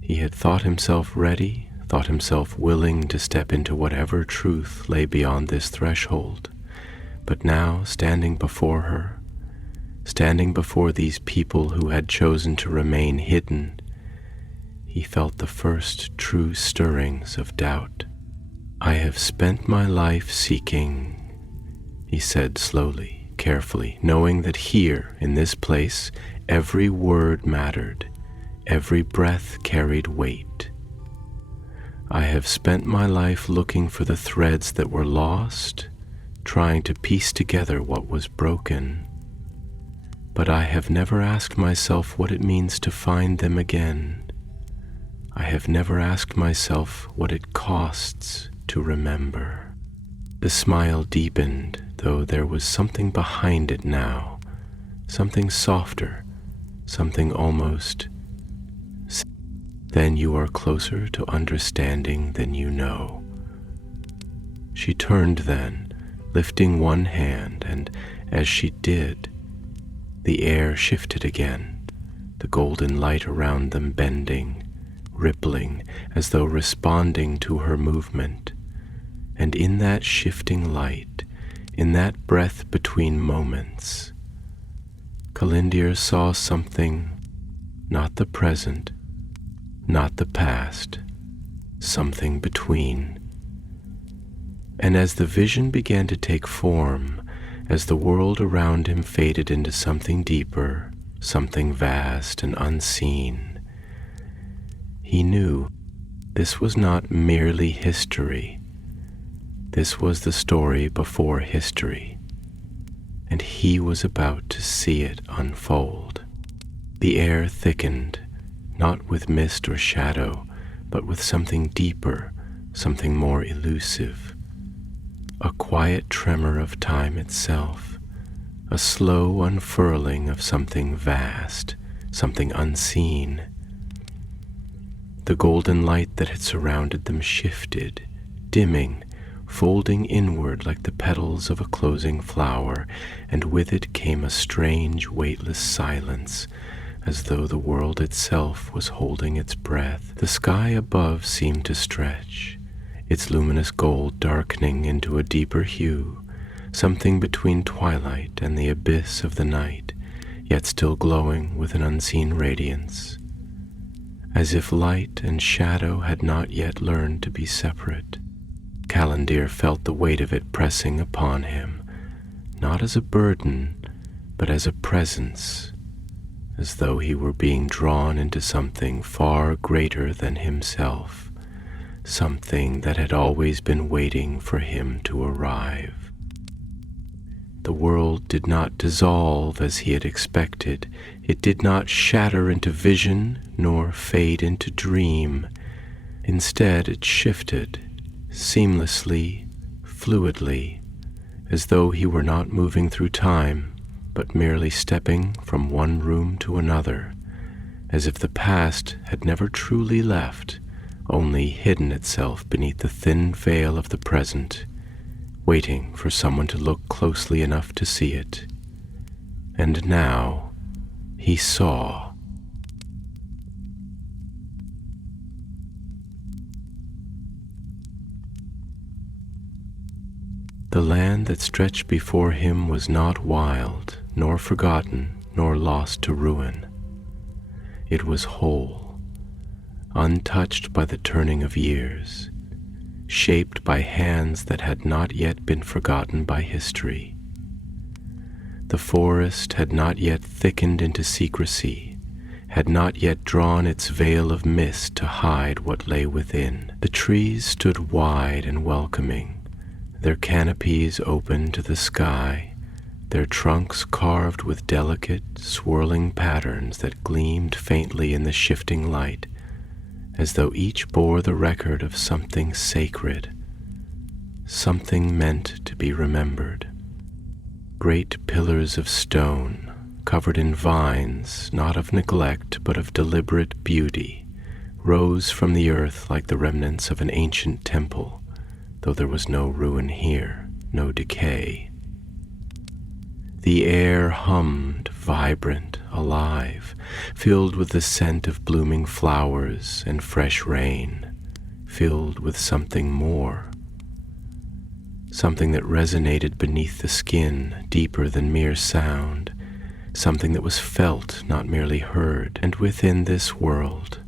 He had thought himself ready, thought himself willing to step into whatever truth lay beyond this threshold. But now, standing before her, standing before these people who had chosen to remain hidden, he felt the first true stirrings of doubt. "I have spent my life seeking," he said slowly, carefully, knowing that here, in this place, every word mattered, every breath carried weight. "I have spent my life looking for the threads that were lost, trying to piece together what was broken. But I have never asked myself what it means to find them again. I have never asked myself what it costs to remember." The smile deepened, though there was something behind it now, something softer, something almost. "Then you are closer to understanding than you know." She turned then, lifting one hand, and as she did, the air shifted again, the golden light around them bending, rippling as though responding to her movement. And in that shifting light, in that breath between moments, Calendir saw something, not the present, not the past, something between. And as the vision began to take form, as the world around him faded into something deeper, something vast and unseen, He knew this was not merely history. This was the story before history, and he was about to see it unfold. The air thickened, not with mist or shadow, but with something deeper, something more elusive. A quiet tremor of time itself, a slow unfurling of something vast, something unseen. The golden light that had surrounded them shifted, dimming, folding inward like the petals of a closing flower, and with it came a strange, weightless silence, as though the world itself was holding its breath. The sky above seemed to stretch, its luminous gold darkening into a deeper hue, something between twilight and the abyss of the night, yet still glowing with an unseen radiance, as if light and shadow had not yet learned to be separate. Callandir felt the weight of it pressing upon him, not as a burden, but as a presence, as though he were being drawn into something far greater than himself, something that had always been waiting for him to arrive. The world did not dissolve as he had expected. It did not shatter into vision nor fade into dream. Instead, it shifted, seamlessly, fluidly, as though he were not moving through time, but merely stepping from one room to another, as if the past had never truly left, only hidden itself beneath the thin veil of the present, waiting for someone to look closely enough to see it. And now he saw. The land that stretched before him was not wild, nor forgotten, nor lost to ruin. It was whole, untouched by the turning of years, shaped by hands that had not yet been forgotten by history. The forest had not yet thickened into secrecy, had not yet drawn its veil of mist to hide what lay within. The trees stood wide and welcoming, their canopies open to the sky, their trunks carved with delicate, swirling patterns that gleamed faintly in the shifting light, as though each bore the record of something sacred, something meant to be remembered. Great pillars of stone, covered in vines, not of neglect but of deliberate beauty, rose from the earth like the remnants of an ancient temple, though there was no ruin here, no decay. The air hummed, vibrant, alive, filled with the scent of blooming flowers and fresh rain, filled with something more, something that resonated beneath the skin, deeper than mere sound, something that was felt, not merely heard. And within this world,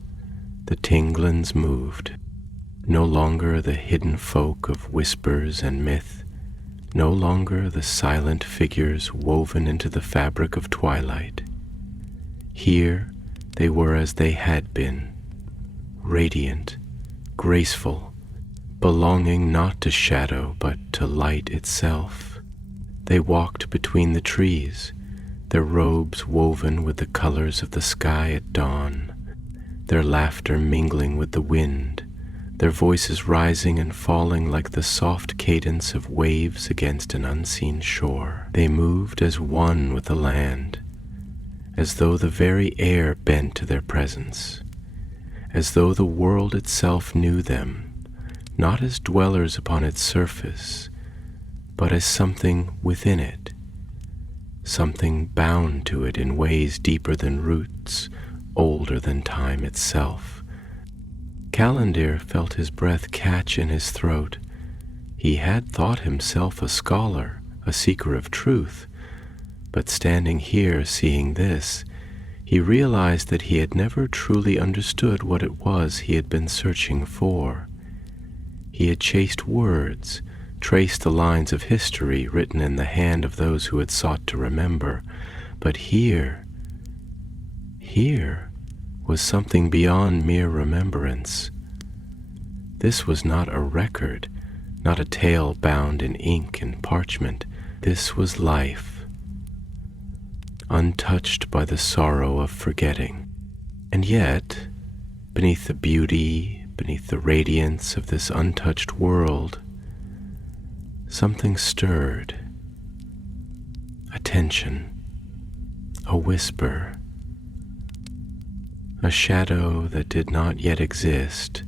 the Tinglins moved, no longer the hidden folk of whispers and myth, no longer the silent figures woven into the fabric of twilight. Here they were as they had been, radiant, graceful, belonging not to shadow but to light itself. They walked between the trees, their robes woven with the colors of the sky at dawn, their laughter mingling with the wind, their voices rising and falling like the soft cadence of waves against an unseen shore. They moved as one with the land, as though the very air bent to their presence, as though the world itself knew them, not as dwellers upon its surface, but as something within it, something bound to it in ways deeper than roots, older than time itself. Callandir felt his breath catch in his throat. He had thought himself a scholar, a seeker of truth, but standing here seeing this, he realized that he had never truly understood what it was he had been searching for. He had chased words, traced the lines of history written in the hand of those who had sought to remember, but here was something beyond mere remembrance. This was not a record, not a tale bound in ink and parchment. This was life, untouched by the sorrow of forgetting. And yet, beneath the beauty, beneath the radiance of this untouched world, something stirred. A tension, a whisper, a shadow that did not yet exist,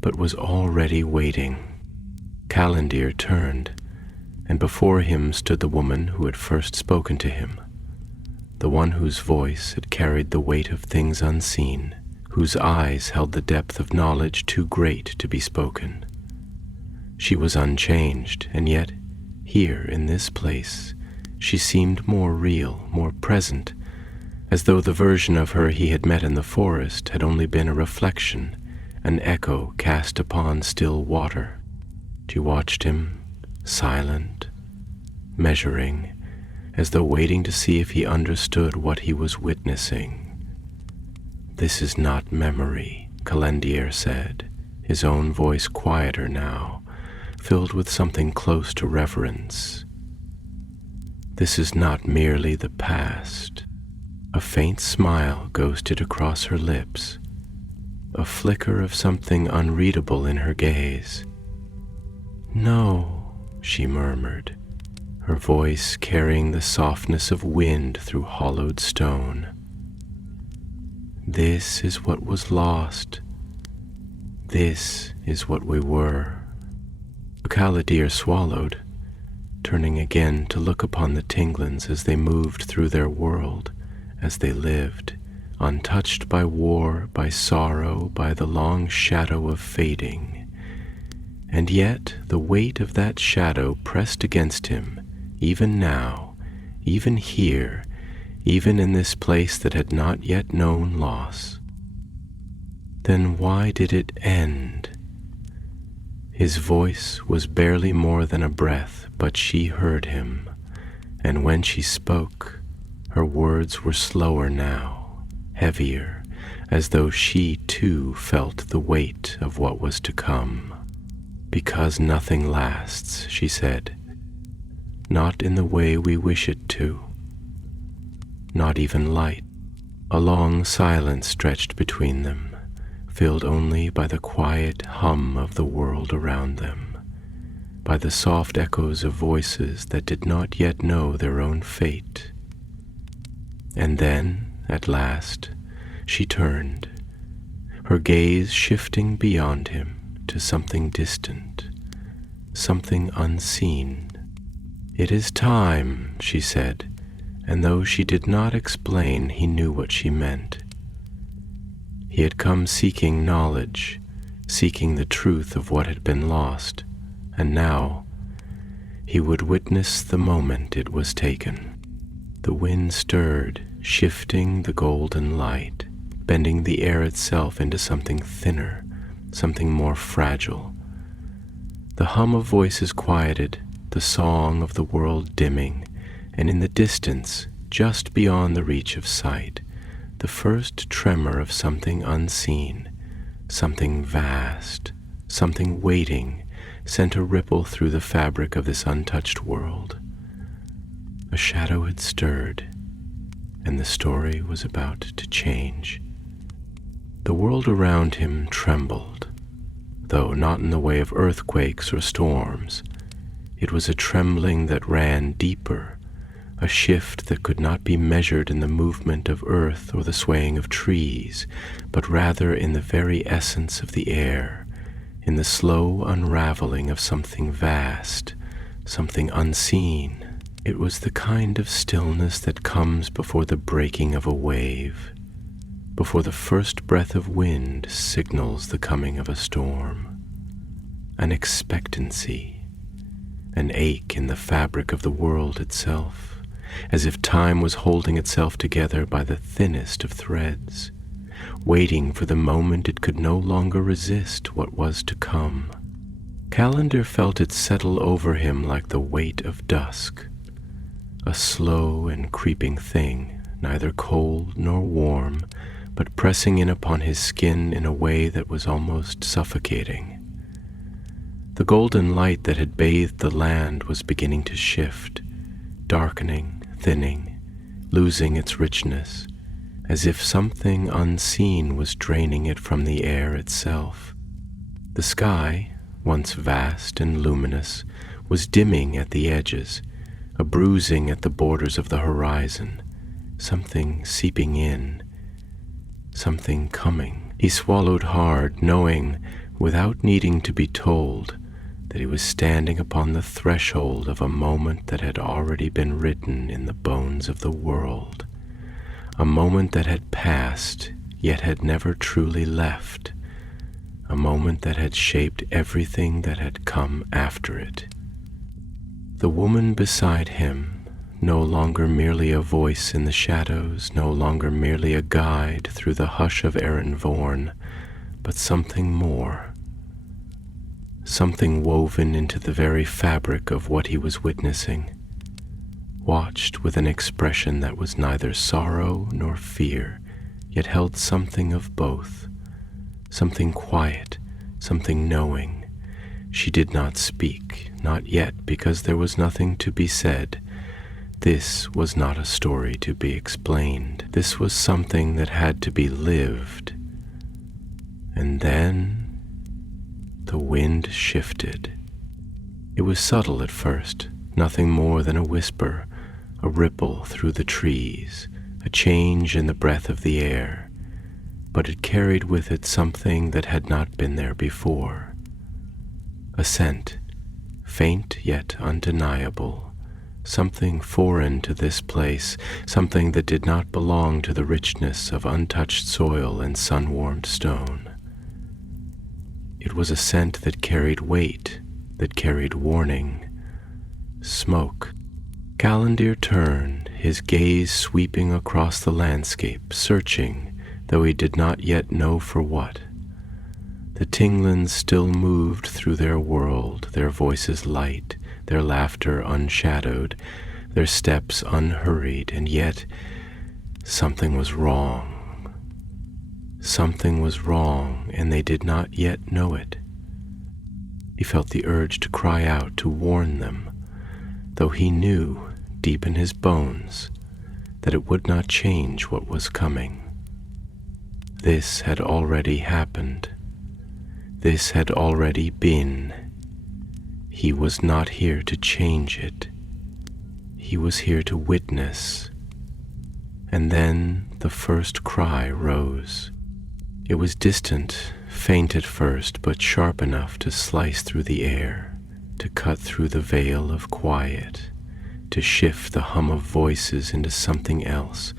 but was already waiting. Calendir turned, and before him stood the woman who had first spoken to him, the one whose voice had carried the weight of things unseen, whose eyes held the depth of knowledge too great to be spoken. She was unchanged, and yet, here in this place, she seemed more real, more present, as though the version of her he had met in the forest had only been a reflection, an echo cast upon still water. She watched him, silent, measuring, as though waiting to see if he understood what he was witnessing. "This is not memory," Calendir said, his own voice quieter now, filled with something close to reverence. "This is not merely the past." A faint smile ghosted across her lips, a flicker of something unreadable in her gaze. "No," she murmured, her voice carrying the softness of wind through hollowed stone. "This is what was lost. This is what we were." Calendir swallowed, turning again to look upon the Tinglins as they moved through their world, as they lived, untouched by war, by sorrow, by the long shadow of fading. And yet the weight of that shadow pressed against him, even now, even here, even in this place that had not yet known loss. Then why did it end? His voice was barely more than a breath, but she heard him, and when she spoke, her words were slower now, heavier, as though she too felt the weight of what was to come. "Because nothing lasts," she said, "not in the way we wish it to. Not even light." A long silence stretched between them, filled only by the quiet hum of the world around them, by the soft echoes of voices that did not yet know their own fate. And then, at last, she turned, her gaze shifting beyond him to something distant, something unseen. "It is time," she said, and though she did not explain, he knew what she meant. He had come seeking knowledge, seeking the truth of what had been lost, and now he would witness the moment it was taken. The wind stirred, shifting the golden light, bending the air itself into something thinner, something more fragile. The hum of voices quieted, the song of the world dimming, and in the distance, just beyond the reach of sight, the first tremor of something unseen, something vast, something waiting, sent a ripple through the fabric of this untouched world. A shadow had stirred, and the story was about to change. The world around him trembled, though not in the way of earthquakes or storms. It was a trembling that ran deeper, a shift that could not be measured in the movement of earth or the swaying of trees, but rather in the very essence of the air, in the slow unraveling of something vast, something unseen. It was the kind of stillness that comes before the breaking of a wave, before the first breath of wind signals the coming of a storm. An expectancy, an ache in the fabric of the world itself, as if time was holding itself together by the thinnest of threads, waiting for the moment it could no longer resist what was to come. Calendir felt it settle over him like the weight of dusk, a slow and creeping thing, neither cold nor warm, but pressing in upon his skin in a way that was almost suffocating. The golden light that had bathed the land was beginning to shift, darkening, thinning, losing its richness, as if something unseen was draining it from the air itself. The sky, once vast and luminous, was dimming at the edges, a bruising at the borders of the horizon, something seeping in, something coming. He swallowed hard, knowing, without needing to be told, that he was standing upon the threshold of a moment that had already been written in the bones of the world, a moment that had passed, yet had never truly left, a moment that had shaped everything that had come after it. The woman beside him, no longer merely a voice in the shadows, no longer merely a guide through the hush of Erin Vorn, but something more, something woven into the very fabric of what he was witnessing, watched with an expression that was neither sorrow nor fear, yet held something of both, something quiet, something knowing. She did not speak, not yet, because there was nothing to be said. This was not a story to be explained. This was something that had to be lived. And then the wind shifted. It was subtle at first, nothing more than a whisper, a ripple through the trees, a change in the breath of the air, but it carried with it something that had not been there before. A scent, faint yet undeniable, something foreign to this place, something that did not belong to the richness of untouched soil and sun-warmed stone. It was a scent that carried weight, that carried warning. Smoke. Callandir turned, his gaze sweeping across the landscape, searching, though he did not yet know for what. The Tinglins still moved through their world, their voices light, their laughter unshadowed, their steps unhurried, and yet something was wrong. Something was wrong, and they did not yet know it. He felt the urge to cry out, to warn them, though he knew, deep in his bones, that it would not change what was coming. This had already happened. This had already been. He was not here to change it. He was here to witness. And then the first cry rose. It was distant, faint at first, but sharp enough to slice through the air, to cut through the veil of quiet, to shift the hum of voices into something else,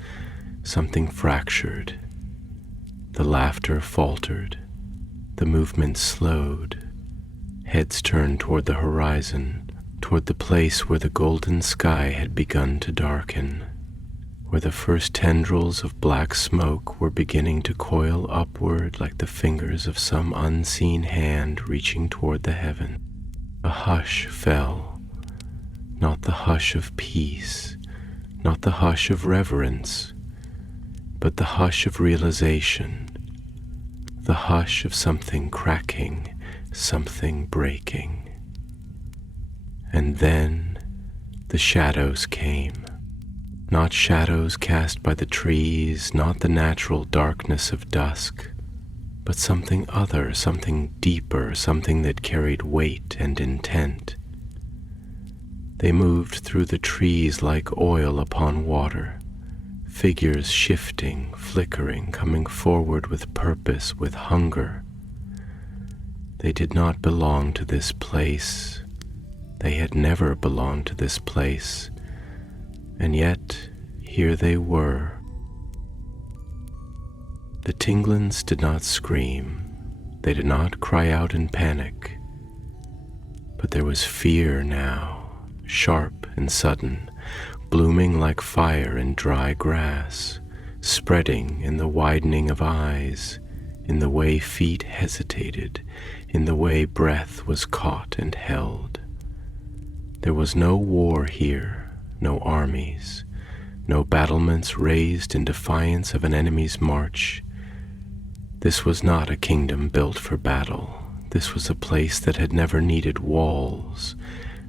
something fractured. The laughter faltered, the movement slowed, heads turned toward the horizon, toward the place where the golden sky had begun to darken, where the first tendrils of black smoke were beginning to coil upward like the fingers of some unseen hand reaching toward the heaven. A hush fell, not the hush of peace, not the hush of reverence, but the hush of realization, the hush of something cracking, something breaking. And then the shadows came. Not shadows cast by the trees, not the natural darkness of dusk, but something other, something deeper, something that carried weight and intent. They moved through the trees like oil upon water, figures shifting, flickering, coming forward with purpose, with hunger. They did not belong to this place. They had never belonged to this place. And yet, here they were. The Tinglins did not scream. They did not cry out in panic. But there was fear now, sharp and sudden, blooming like fire in dry grass, spreading in the widening of eyes, in the way feet hesitated, in the way breath was caught and held. There was no war here. No armies, no battlements raised in defiance of an enemy's march, This was not a kingdom built for battle. This was a place that had never needed walls,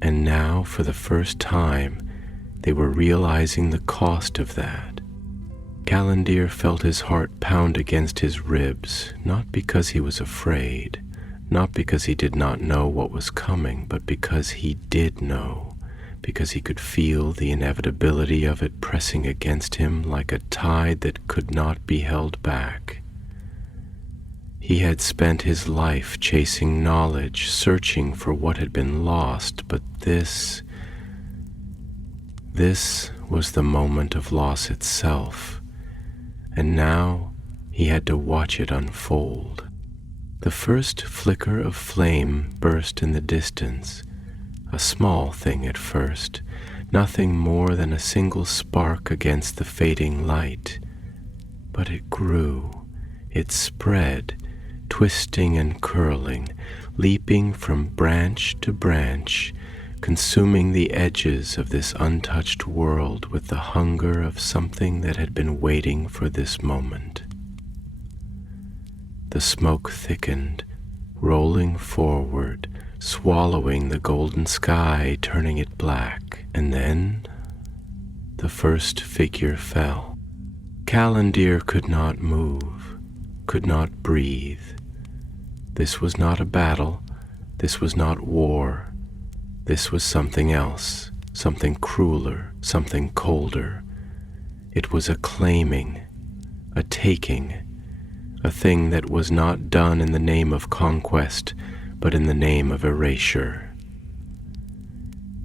and now, for the first time, they were realizing the cost of that. Callandir felt his heart pound against his ribs, not because he was afraid, not because he did not know what was coming, but because he did know, because he could feel the inevitability of it pressing against him like a tide that could not be held back. He had spent his life chasing knowledge, searching for what had been lost, but this was the moment of loss itself, and now he had to watch it unfold. The first flicker of flame burst in the distance, a small thing at first, nothing more than a single spark against the fading light. But it grew, it spread, twisting and curling, leaping from branch to branch, consuming the edges of this untouched world with the hunger of something that had been waiting for this moment. The smoke thickened, rolling forward, swallowing the golden sky, turning it black, and then the first figure fell. Callandir could not move, could not breathe. This was not a battle, this was not war, this was something else, something crueler, something colder. It was a claiming, a taking, a thing that was not done in the name of conquest, but in the name of erasure.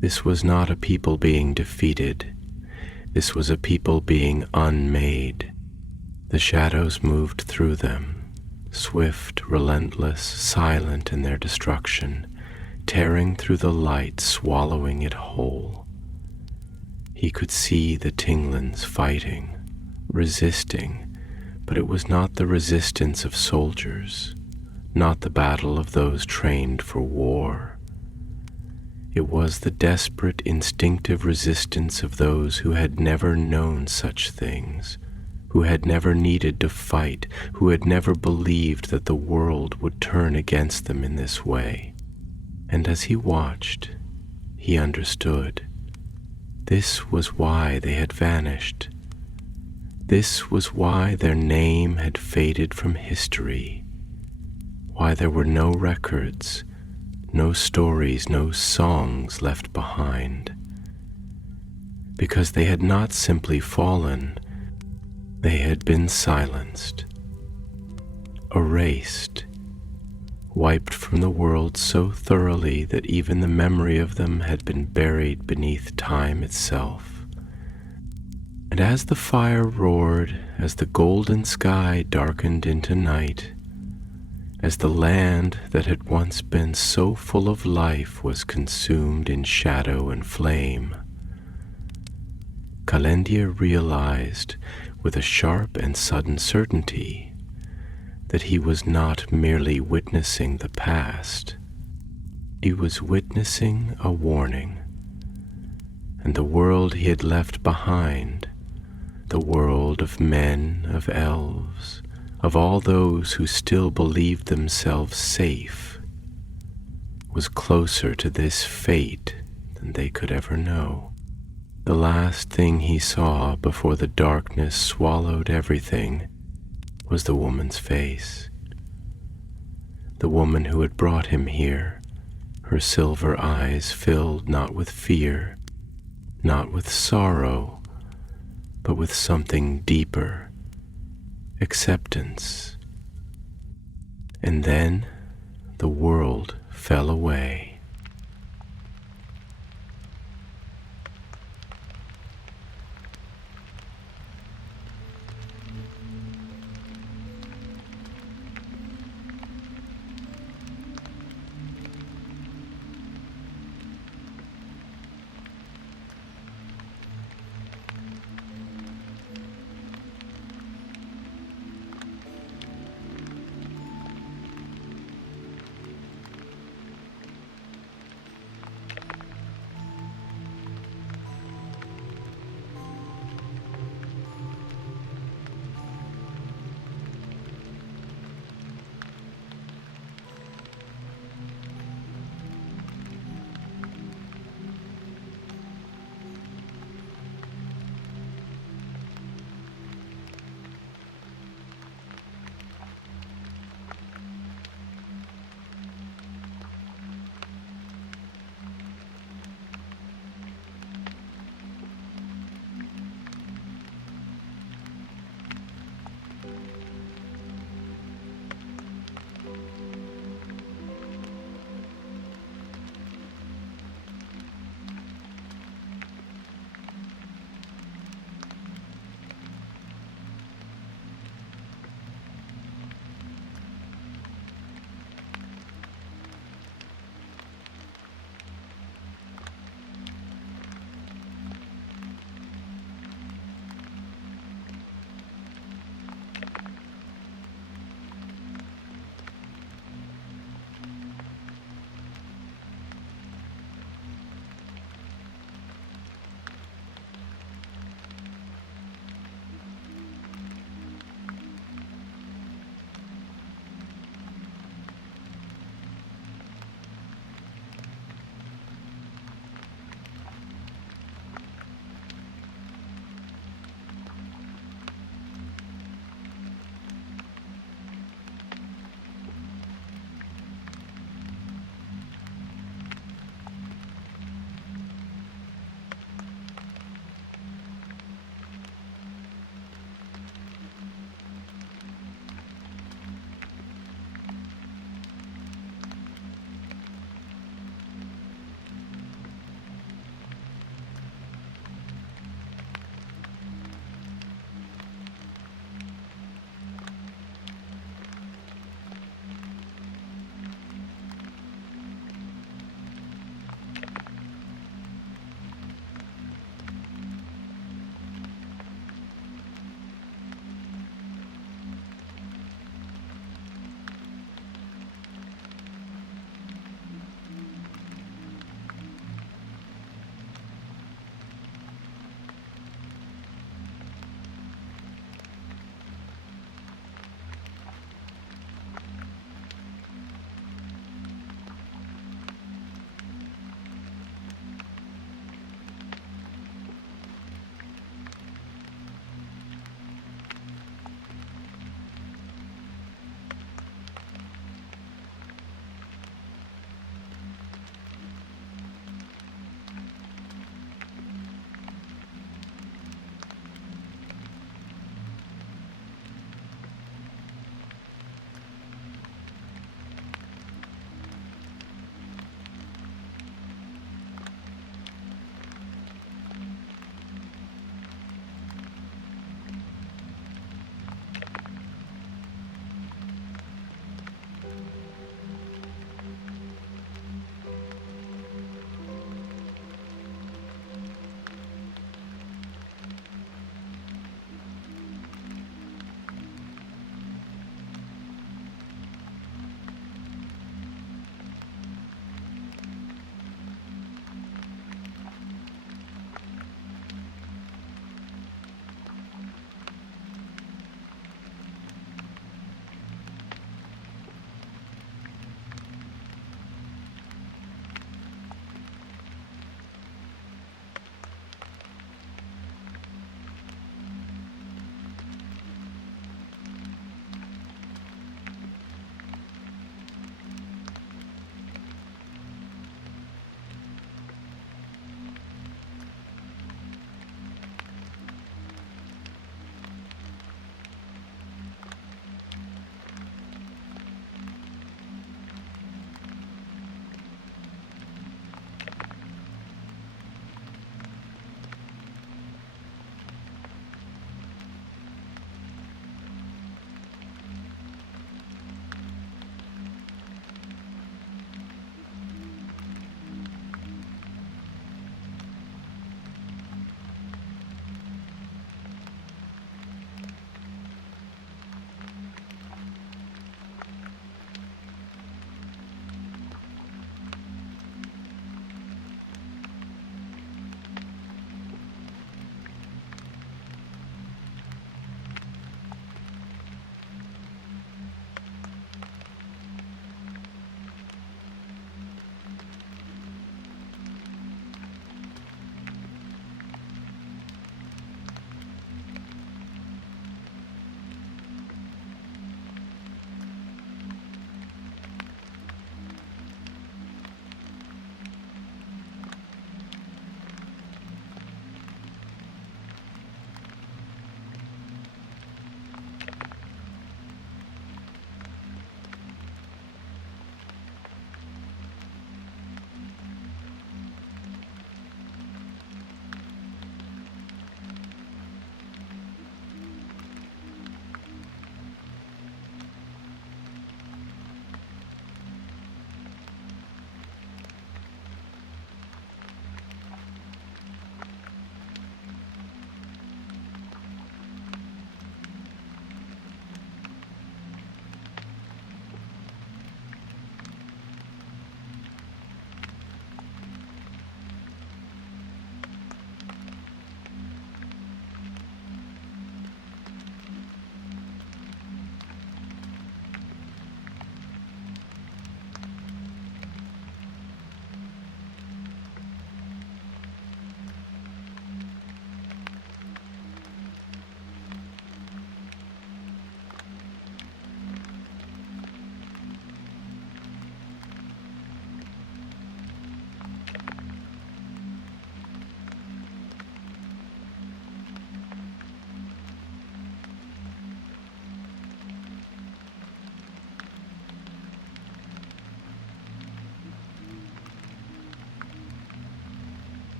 This was not a people being defeated. This was a people being unmade. The shadows moved through them, swift, relentless, silent in their destruction, tearing through the light, swallowing it whole. He could see the Tinglins fighting, resisting, but it was not the resistance of soldiers, not the battle of those trained for war. It was the desperate, instinctive resistance of those who had never known such things, who had never needed to fight, who had never believed that the world would turn against them in this way. And as he watched, he understood. This was why they had vanished. This was why their name had faded from history, why there were no records, no stories, no songs left behind. Because they had not simply fallen, they had been silenced, erased, wiped from the world so thoroughly that even the memory of them had been buried beneath time itself. And as the fire roared, as the golden sky darkened into night, as the land that had once been so full of life was consumed in shadow and flame, Callandir realized with a sharp and sudden certainty that he was not merely witnessing the past. He was witnessing a warning, and the world he had left behind, the world of men, of elves, of all those who still believed themselves safe, was closer to this fate than they could ever know. The last thing he saw before the darkness swallowed everything was the woman's face. The woman who had brought him here, her silver eyes filled not with fear, not with sorrow, but with something deeper, acceptance. And then the world fell away.